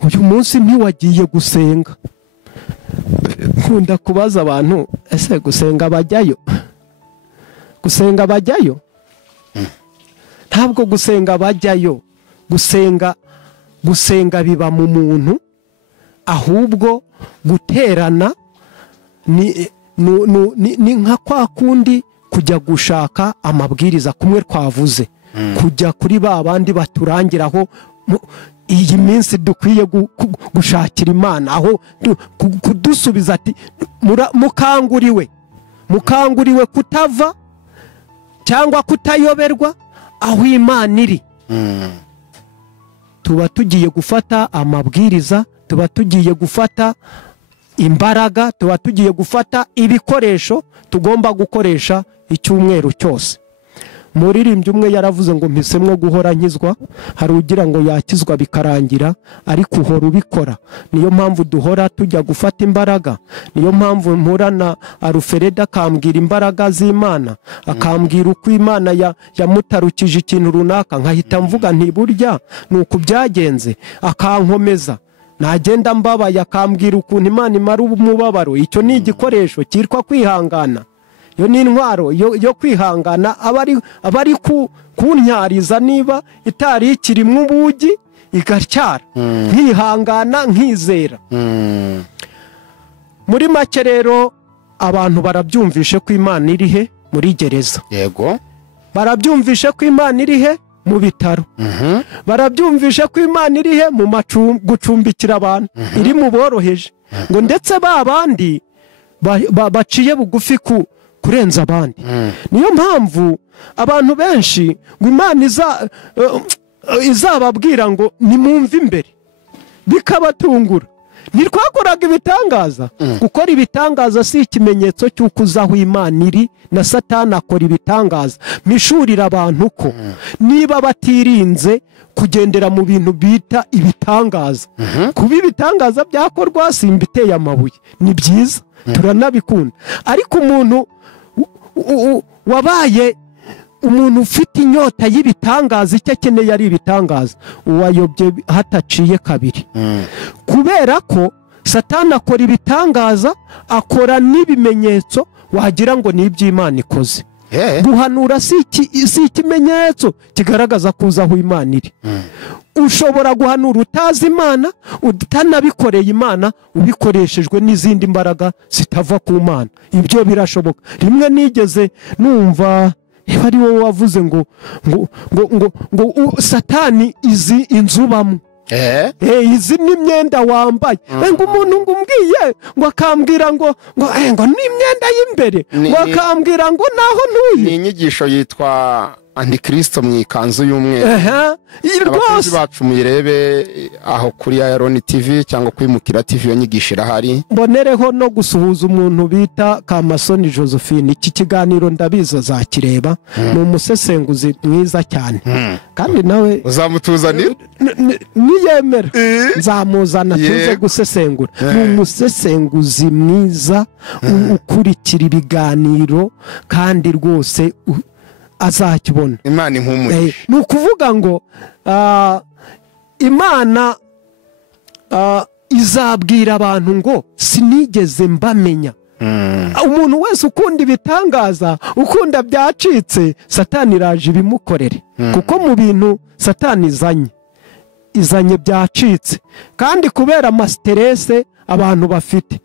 uyu munsi ntiwagiye gusenga. Nkunda kubaza abantu, ese gusenga bajyayo? Gusenga bajyayo? Ntabwo gusenga bajyayo. Gusenga biba mu muntu, ahubwo guterana ni nka kwa kundi kujya gushaka amabwiriza kumwe twavuze, kujya kuri ba bandi baturangiraho iyi minsi dukwiye gushakira Imana, aho kudusubiza ati mukanguriwe kutava cyangwa kutayoberwa aho Imana iri. Tuba tugiye gufata amabwiriza, tuba tugiye gufata imbaraga, tuba tugiye gufata ibikoresho tugomba gukoresha icyumweru cyose. Muririmbyi umwe yaravuze ngo mpisemwo guhora nkizwa, hari ugira ngo yakizwa bikarangira ariko uhora ubikora. Niyo mpamvu duhora tujya gufata imbaraga, niyo mpamvu mpura na Arufereda akambwira imbaraga z'Imana, akambwira uko Imana yamutarukije ikintu runaka, nkahita mvuga nti burya nuko byagenze, akankomeza. Nagenda mbabaye akambwira ukuntu Imana imara umubabaro. Icyo ni igikoresho cyitwa kwihangana. Yo ni intwaro yo kwihangana abari kunyariza niba itari ikirimo ubugi igacyara, nkihangana nkizera. Muri make rero abantu barabyumvishe ko Imana iri he muri gereza. Yego. Barabyumvishe ko Imana iri he mu bitaro. Barabyumvishe ko Imana iri he mu gucumbikira abantu, iri mu boroheje. Ngo ndetse babandi baciye bugufi kurenza abandi. Niyo mpamvu abantu benshi ngo Imana izababwira ngo nimumve imbere, bikabatungura. Ntitwakoraga ibitangaza. Gukora ibitangaza si ikimenyetso cy'uko uzaho Imana iri, na Satani akora ibitangaza. Mishurira abantu ko niba batirinze kugendera mu bintu bita ibitangaza, kuba ibitangaza byakorwa simbiteye amabuye, ni byiza turanabikunda. Ariko umuntu wabaye umuntu ufite inyota y'ibitangaza, icyo akeneye ari ibitangaza, uwayobye hataciye kabiri. Kubera ko Satani akora ibitangaza, akora n'ibimenyetso wagira ngo ni iby'Imana ikoze. Guhanura si ikimenyetso kigaragaza kuza aho Imana iri. Ushobora guhanura utazi Imana, utanabikoreye Imana, ubikoreshejwe n'izindi mbaraga zitava ku Mana. Ibyo birashoboka. Rimwe nigeze numva ari wowe wavuze ngo Satani izi inzubamo. Izi ni imyenda wambaye. Ngo umuntu ngumbwiye ngo akambwira ngo ni imyenda y'imbere, ngo akambwira ngo naho ntuye. Ni inyigisho yitwa Antikristo mu ikanzu y'umweru. Abakunzi bacu muyirebe aho kuri AYALONI TV cyangwa kwimukira TV, yo nyigisho irahari. Mbonereho no gusuhuza umuntu bita Kamasoni Josephine. Iki kiganiro ndabiza zakireba, ni umusesenguzi mwiza cyane. Kandi nawe uzamutuzanira niyemera nzamuzana tuze gusesengura. Ni umusesenguzi mwiza ukurikira ibiganiro kandi rwose azakibona. Imana impumuye. Ni ukuvuga ngo Imana izabwira abantu ngo sinigeze mbamenya. Umuntu wese ukunda ibitangaza, ukunda byacitse, Satani iraje ibimukorere. Kuko mu bintu Satani izanye byacitse, kandi kubera amasterese abantu bafite,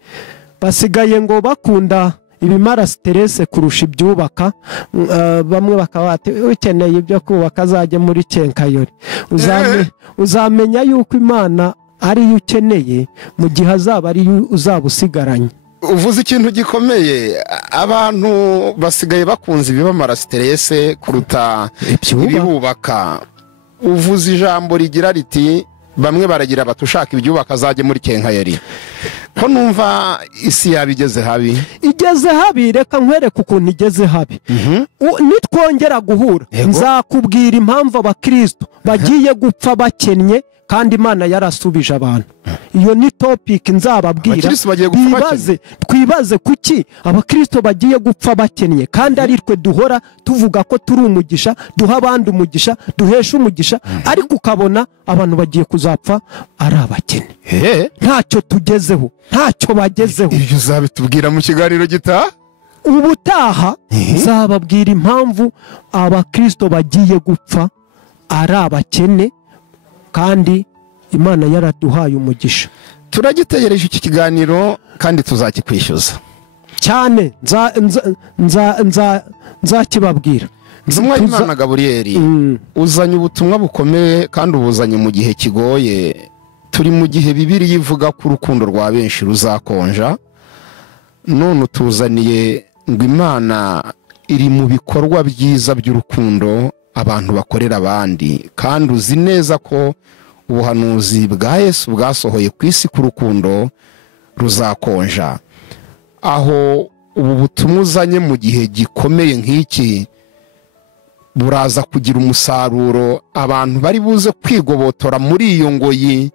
basigaye ngo bakunda ibimara stress kurusha ibyubaka. Bamwe bakabati ukeneye ibyo kubaka azajye muri Kenkayori. Uzamenya yuko Imana ari yo ukeneye mu gihe azaba ari uzabusigaranye. uvuze ikintu gikomeye, abantu basigaye bakunze ibibamara stress kuruta ibibubaka. Uvuze ijambo rigira riti bamwe baragira batushaka ibyubaka azajye muri kenkayeri. Ko numva isi yabigeze habi. Igeze habi, reka nkwereke ukuntu igeze habi. Nitwongera guhura nzakubwira impamvu abakristo bagiye gupfa bakennye kandi Imana yarasubije abantu. Iyo ni topic nzababwira. Twibaze kuki abakristo bagiye gupfa bakennye kandi ari twe duhora tuvuga ko turi umugisha, duha abandi umugisha, duhesha umugisha, ariko ukabona abantu bagiye kuzapfa ari abakene. Ntacyo tugezeho, ntacyo bagezeho. Ibyo uzabitubwira mu kiganiro gitaha? Ubutaha nzababwira impamvu abakristo bagiye gupfa ari abakene kandi Imana yaraduhaye umugisha. Turagitegereje iki kiganiro kandi tuzakikwishyuza cyane. Nzakibabwira. Imana Gaburiyeli, uzanye ubutumwa bukomeye kandi ubuzanye mu gihe kigoye. Turi mu gihe Bibiliya ivuga ko urukundo rwa benshi ruzakonja, none utuzaniye ngo Imana iri mu bikorwa byiza by'urukundo abantu bakorera abandi, kandi uzi neza ko ubuhanuzi bwa Yesu bwasohoye ku isi ku rukundo ruzakonja. Aho ubu butumwa uzanye mu gihe gikomeye nk'iki buraza kugira umusaruro, abantu bari buze kwigobotora muri iyo ngoyi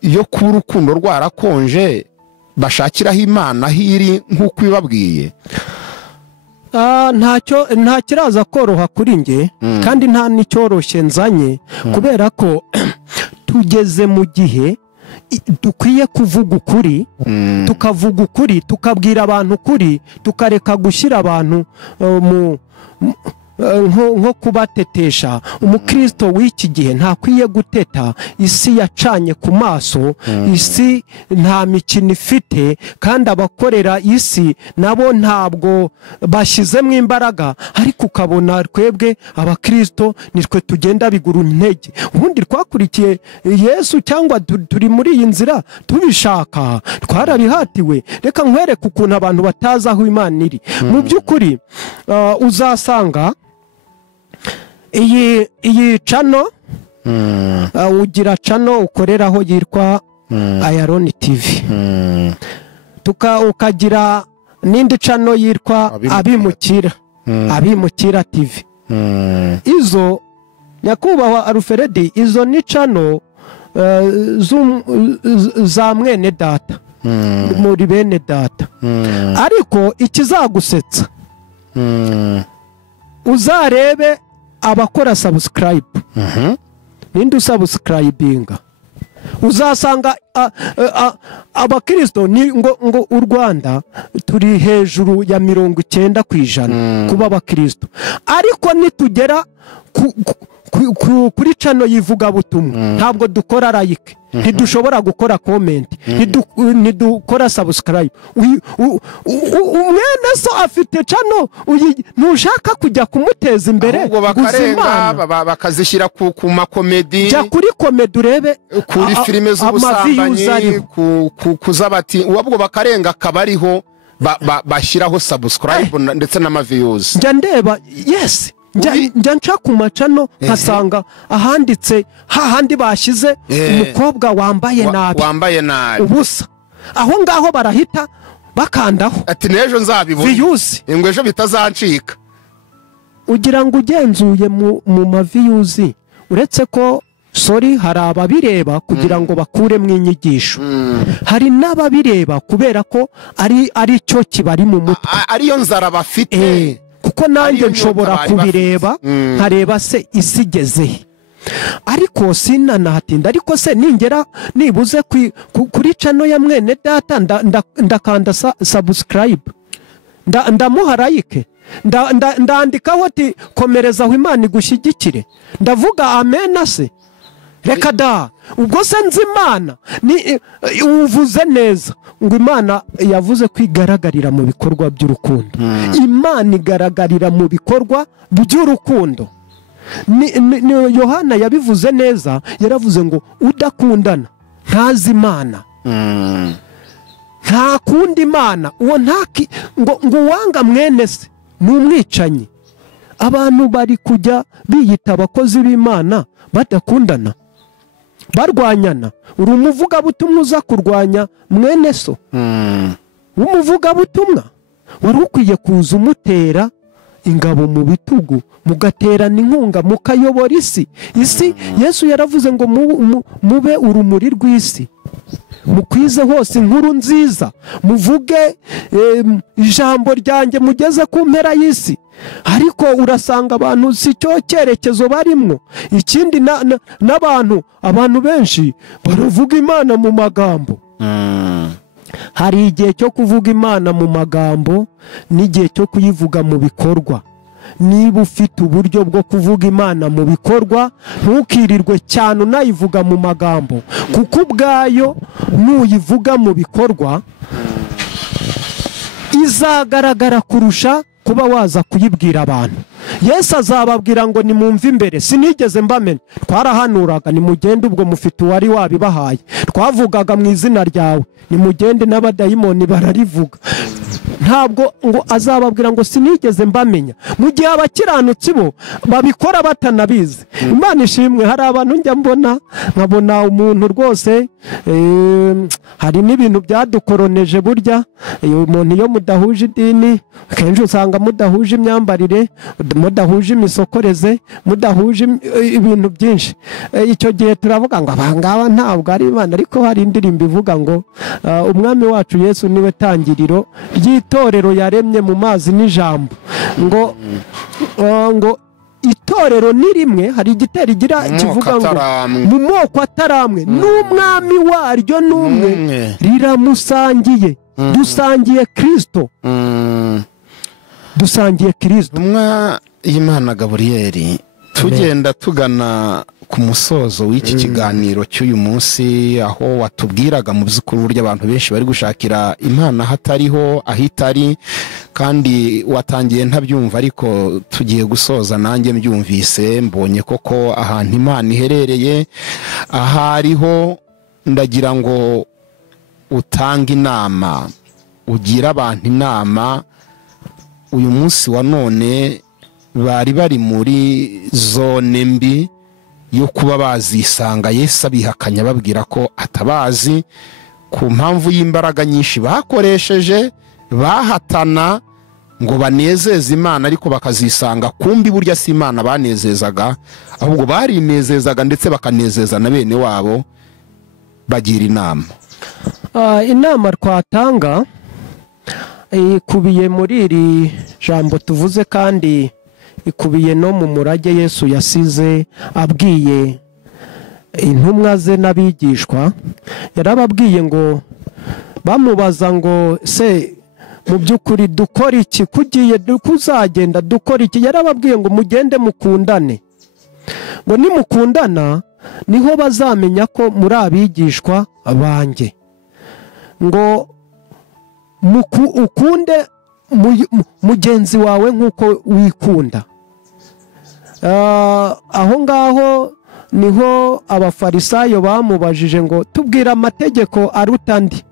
yo kuba urukundo rwarakonje bashakiraho Imana hiri nk'uko ibabwiye. Nta kiraza koroha kuri nge kandi nta n'icyoroshye nzanye, kubera ko tugeze mu gihe dukwiye kuvuga ukuri, tukavuga ukuri, tukabwira abantu ukuri, tukareka gushyira abantu nko kubatetesha. Umukristo w'iki gihe ntakwiye guteta. Isi yacanye ku maso, isi nta mikino ifite, kandi abakorera isi nabo ntabwo bashyizemo imbaraga, ariko ukabona twebwe abakristo nitwe tugenda bigura intege. Ubundi twakurikiye Yesu cyangwa turi muri iyi nzira tubishaka, twarabihatiwe. Reka nkwereke ukuntu abantu batazi aho Imana iri. Mu by'ukuri uzasanga iyi channel, ugira channel ukoreraho yitwa AYALONI TV, ukagira n'indi channel yitwa Abimukira TV. Izo nyakubahwa Alfredi, izo ni channel za mwene data, muri bene data. Ariko ikizagusetsa, uzarebe abakora subscribe. Ninde usubscribinga? Uzasanga abakristo ngo u Rwanda turi hejuru ya 90% kuba abakristo, ariko nitugera kuri channel yivuga butumwa ntabwo dukora like, ntidushobora gukora comment, ntidukora subscribe. Umwene so afite channel ntushaka kujya kumuteza imbere, bakarenga bakazishyira ku makomedi, jya kuri komedi urebe kuri filime z'ubusambanyi, kuzabati ubwo bakarenga kabariho bashyiraho subscribe ndetse n'amaviews. Njya ndeba, yes, njya nca ku macano nkasanga ahanditse hahandi bashyize umukobwa wambaye nabi ubusa, aho ngaho barahita bakandaho ati n'ejo nzabibona, ngo ejo bitazancika. Ugira ngo ugenzuye mu maviews, uretse ko hari ababireba kugira ngo bakure mu inyigisho, hari n'ababireba kubera ko ari cyo kibari mu mutwe, ariyo nzara bafite. Kuko nanjye nshobora kubireba nkareba se isigeze, ariko sinanahatinda. Ariko se ningera nibuze kuri channel ya mwene data ndakanda subscribe, ndamuha like, ndandikaho ati komereza aho Imana igushyigikire, ndavuga amen. Se reka da, ubwo se nzi Imana uvuze neza ngo Imana yavuze kwigaragarira mu bikorwa by'urukundo. Imana igaragarira mu bikorwa by'urukundo. Yohana yabivuze neza, yaravuze ngo udakundana ntazi Imana. nta kundi Imana uwo ntaki ngo uwanga mwene se ni umwicanyi. Abantu bari kujya biyita abakozi b'Imana badakundana barwanyana. Uri umuvugabutumwa uza kurwanya mwene so, umuvugabutumwa wari ukwiye kuza umutera ingabo mu bitugu, mugaterana inkunga, mukayobora isi. Yesu yaravuze ngo mube urumuri rw'isi, mukwize hose inkuru nziza, muvuge ijambo ryanjye mugeze ku mpera y'isi. Ariko urasanga abantu si cyo cyerekezo barimwo. Ikindi abantu benshi baravuga Imana mu magambo. Hari igihe cyo kuvuga Imana mu magambo n'igihe cyo kuyivuga mu bikorwa. Niba ufite uburyo bwo kuvuga Imana mu bikorwa, ntukirirwe cyane unayivuga mu magambo, kuko ubwayo nuyivuga mu bikorwa izagaragara kurusha kuba waza kuyibwira abantu. Yesu azababwira ngo nimumve imbere, sinigeze mbamenya. Twarahanuraga nimugende ubwo mufite uwari wabibahaye, twavugaga mu izina ryawe nimugende, n'abadayimoni bararivuga. Ntabwo ngo azababwira ngo sinigeze mbamenya, mu gihe abakiranutsi bo babikora batanabizi. Imana ishimwe. Hari abantu njya nkabona umuntu rwose, hari n'ibintu byadukoroneje burya. Umuntu iyo mudahuje idini kenshi usanga mudahuje imyambarire, mudahuje imisokoreze, mudahuje ibintu byinshi. Icyo gihe turavuga ngo abangaba ntabwo ari Imana. Ariko hari indirimbo ivuga ngo umwami wacu Yesu niwe tangiriro ry'itorero yaremye mu mazi n'ijambo. Ngo itorero ni rimwe. Hari igitero igira kivuga ngo mu moko ataramwe, n'umwami waryo n'umwe, riramusangiye. Dusangiye Kristo, dusangiye Kristo. Umwa y'Imana Gaburiyeli, tugenda tugana ku musozo w'iki kiganiro cy'uyu munsi, aho watubwiraga mu by'ukuri uburyo abantu benshi bari gushakira Imana hatariho, aho itari, kandi watangiye ntabyumva, ariko tugiye gusoza nanjye mbyumvise, mbonye koko ahantu Imana iherereye ahariho. Ndagira ngo utanga inama, ugira abantu inama. Uyu munsi wa none bari muri zone mbi yo kuba bazisanga Yesu abihakanya, babwira ko atabazi ku mpamvu y'imbaraga nyinshi bakoresheje, bahatana ngo banezeze Imana, ariko bakazisanga kumbi burya si Imana banezezaga, ahubwo barinezezaga ndetse bakanezeza na bene wabo. Bagira inama. Inama twatanga ikubiye muri iri jambo tuvuze, kandi ikubiye no mu murage Yesu yasize abwiye intumwa ze n'abigishwa. Yarababwiye ngo, bamubaza ngo se mu by'ukuri dukora iki, kugiye kuzagenda dukora iki? Yarababwiye ngo mugende mukundane, ngo nimukundana niho bazamenya ko muri abigishwa banjye. Ngo ukunde mugenzi wawe nk'uko wikunda. Aho ngaho niho abafarisayo bamubajije ngo tubwira amategeko aruta andi.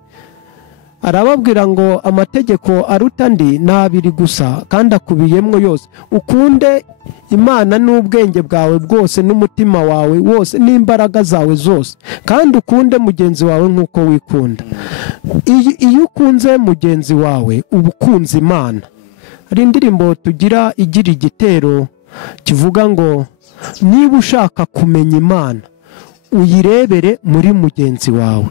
Arababwira ngo amategeko aruta andi ni abiri gusa, kandi akubiyemo yose: ukunde Imana n'ubwenge bwawe bwose, n'umutima wawe wose, n'imbaraga zawe zose, kandi ukunde mugenzi wawe nk'uko wikunda. Iyo ukunze mugenzi wawe uba ukunze Imana. Hari indirimbo tugira igira igitero kivuga ngo, niba ushaka kumenya Imana uyirebere muri mugenzi wawe.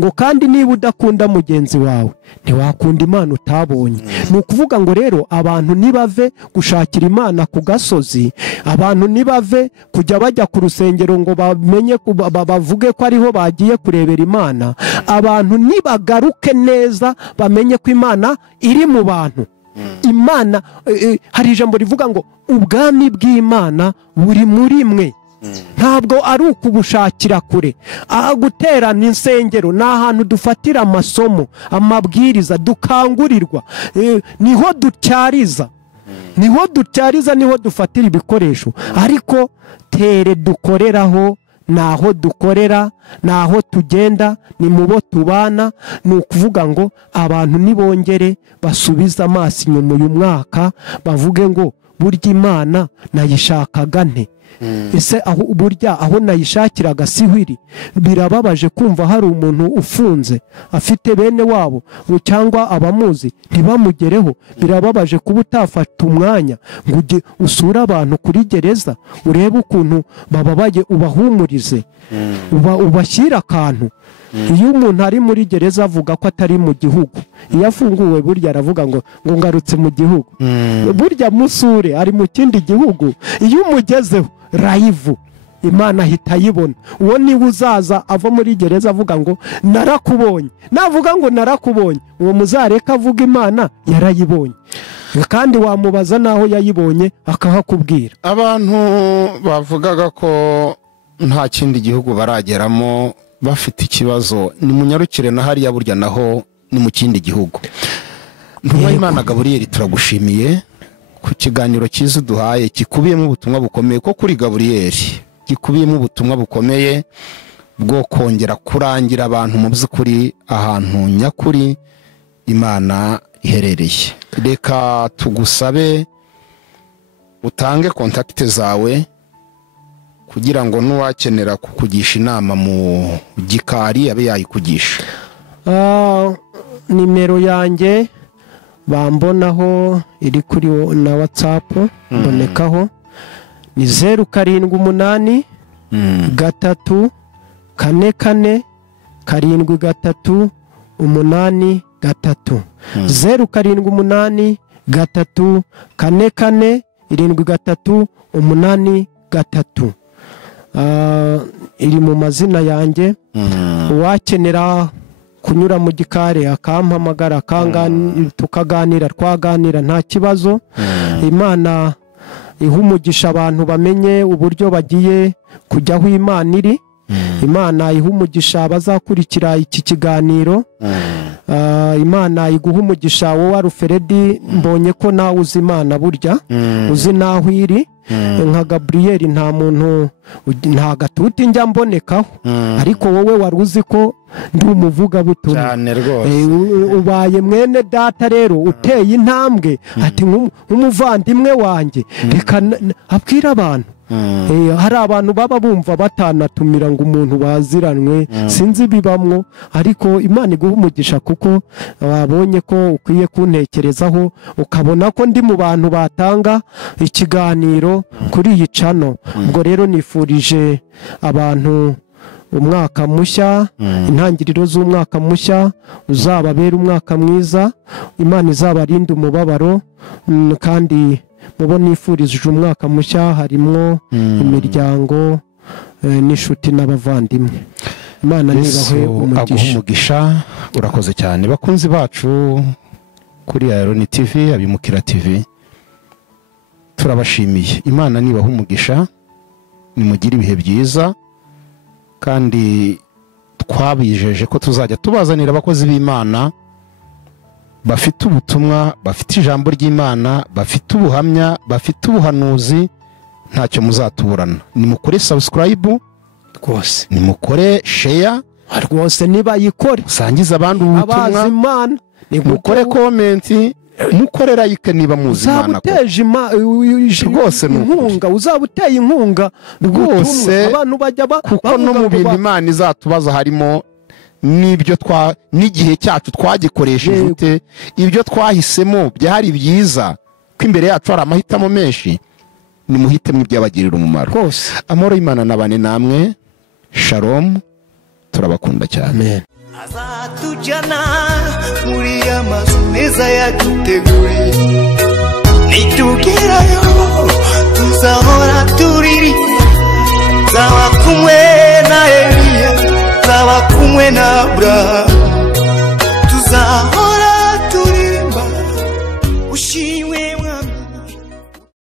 Ngo kandi niba udakunda mugenzi wawe ntiwakunda Imana utabonye. Ni ukuvuga ngo rero abantu nibave gushakira Imana ku gasozi, abantu nibave kujya bajya ku rusengero ngo bamenye bavuge ko ariho bagiye kurebera Imana. Abantu nibagaruke neza bamenye ko Imana iri mu bantu. Imana, hari ijambo rivuga ngo ubwami bw'Imana buri muri mwe. Ntabwo ari ukubushakira kure. Guterana insengero ni ahantu dufatira amasomo, amabwiriza, dukangurirwa. Niho dutyariza, niho dufatira ibikoresho. Ariko tere dukoreraho naho dukorera, naho tugenda, ni mubo tubana. Ni ukuvuga ngo abantu nibongere basubiza amaso inyuma uyu mwaka, bavuge ngo burya Imana nayishakaga nte. Ese aho burya aho nayishakiraga sihwiri. Birababaje kumva hari umuntu ufunze afite bene wabo cyangwa abamuzi ntibamugereho. Birababaje kuba utafata umwanya ngo ujye usura abantu kuri gereza, urebe ukuntu bababaye, ubahumurize, ubashyira akantu. Iyo umuntu ari muri gereza avuga ko atari mu gihugu, iyo afunguwe burya aravuga ngo ngarutse mu gihugu. Burya musure ari mu kindi gihugu, iyo umugezeho live Imana ahita ayibona. Uwo niwe uzaza ava muri gereza avuga ngo narakubonye. Navuga ngo narakubonye, uwo muzareka avuga Imana yarayibonye, kandi wamubaza naho yayibonye akahakubwira. Abantu bavugaga ko nta kindi gihugu barageramo bafite ikibazo, ni munyarukire na hariya burya naho ni mu kindi gihugu. Imana Gaburiyeli, turagushimiye ku kiganiro cyiza duhaye, gikubiyemo ubutumwa bukomeye ko kuri Gaburiyeli, gikubiyemo ubutumwa bukomeye bwo kongera kurangira abantu mu by'ukuri ahantu nyakuri Imana iherereye. Reka tugusabe utange kontakite zawe kugira ngo n'uwakenera kukugisha inama mu gikari abe yayikugisha. Nimero yanjye bambonaho iri kuri na WhatsApp, mbonekaho ni 078 3 4 4 7 3 078 3 4 4 7 3. Iri mu mazina yanjye. Uwakenera kunyura mu gikari akampamagara, tukaganira, twaganira nta kibazo. Imana ihumugisha abantu bamenye uburyo bagiye kujyaho Imana iri. Imana ihumugisha abazakurikira iki kiganiro. Imana iguhumugisha wowe Alfredi, mbonye ko nawe uzi Imana burya, uzi naho iri. Nka Gaburiyeli nta muntu, nta gatuti njya mbonekaho, ariko wowe wari uzi ko ndi umuvuga butumwa cyane rwose. Ubaye mwene data rero uteye intambwe, ati nk'umuvandimwe wanjye, reka abwira abantu. Hari abantu baba bumva batanatumira ngo umuntu baziranwe, sinzi bibamwo, ariko Imana iguha umugisha kuko wabonye ko ukwiye kuntekerezaho, ukabona ko ndi mu bantu batanga ikiganiro kuri iyi channel. Ubwo rero nifurije abantu umwaka mushya, intangiriro z'umwaka mushya uzababera umwaka mwiza. Imana izabarinde umubabaro, kandi mubo nifurije umwaka mushya harimo imiryango n'inshuti n'abavandimwe. Imana nibahe umugisha. Urakoze cyane bakunzi bacu kuri AYALONI TV, abimukira TV, turabashimiye. Imana nibahe umugisha, nimugire ibihe byiza, kandi twabijeje ko tuzajya tubazanira abakozi b'Imana bafite ubutumwa, bafite ijambo ry'Imana, bafite ubuhamya, bafite ubuhanuzi. Ntacyo muzatuburana. Nimukore subscribe rwose, nimukore share rwose, niba yikore sangiza abandi ubutumwa, nimukore comment, mukore like niba muzi Imana ko rwose inkunga, uzabuteye inkunga rwose, abantu bajya kuko no mu bintu Imana izatubaza harimo n'ibyo n'igihe cyacu twagikoresheje ute, ibyo twahisemo byari byiza, ko imbere yacu hari amahitamo menshi. Nimuhitemo ibyabagirira umumaro. Amahoro y'Imana nabane namwe. Shalom, turabakunda cyane. Azatujyana muri amazu meza yaduteguriye, nitugerayo tuzahora turiri, nzaba kumwe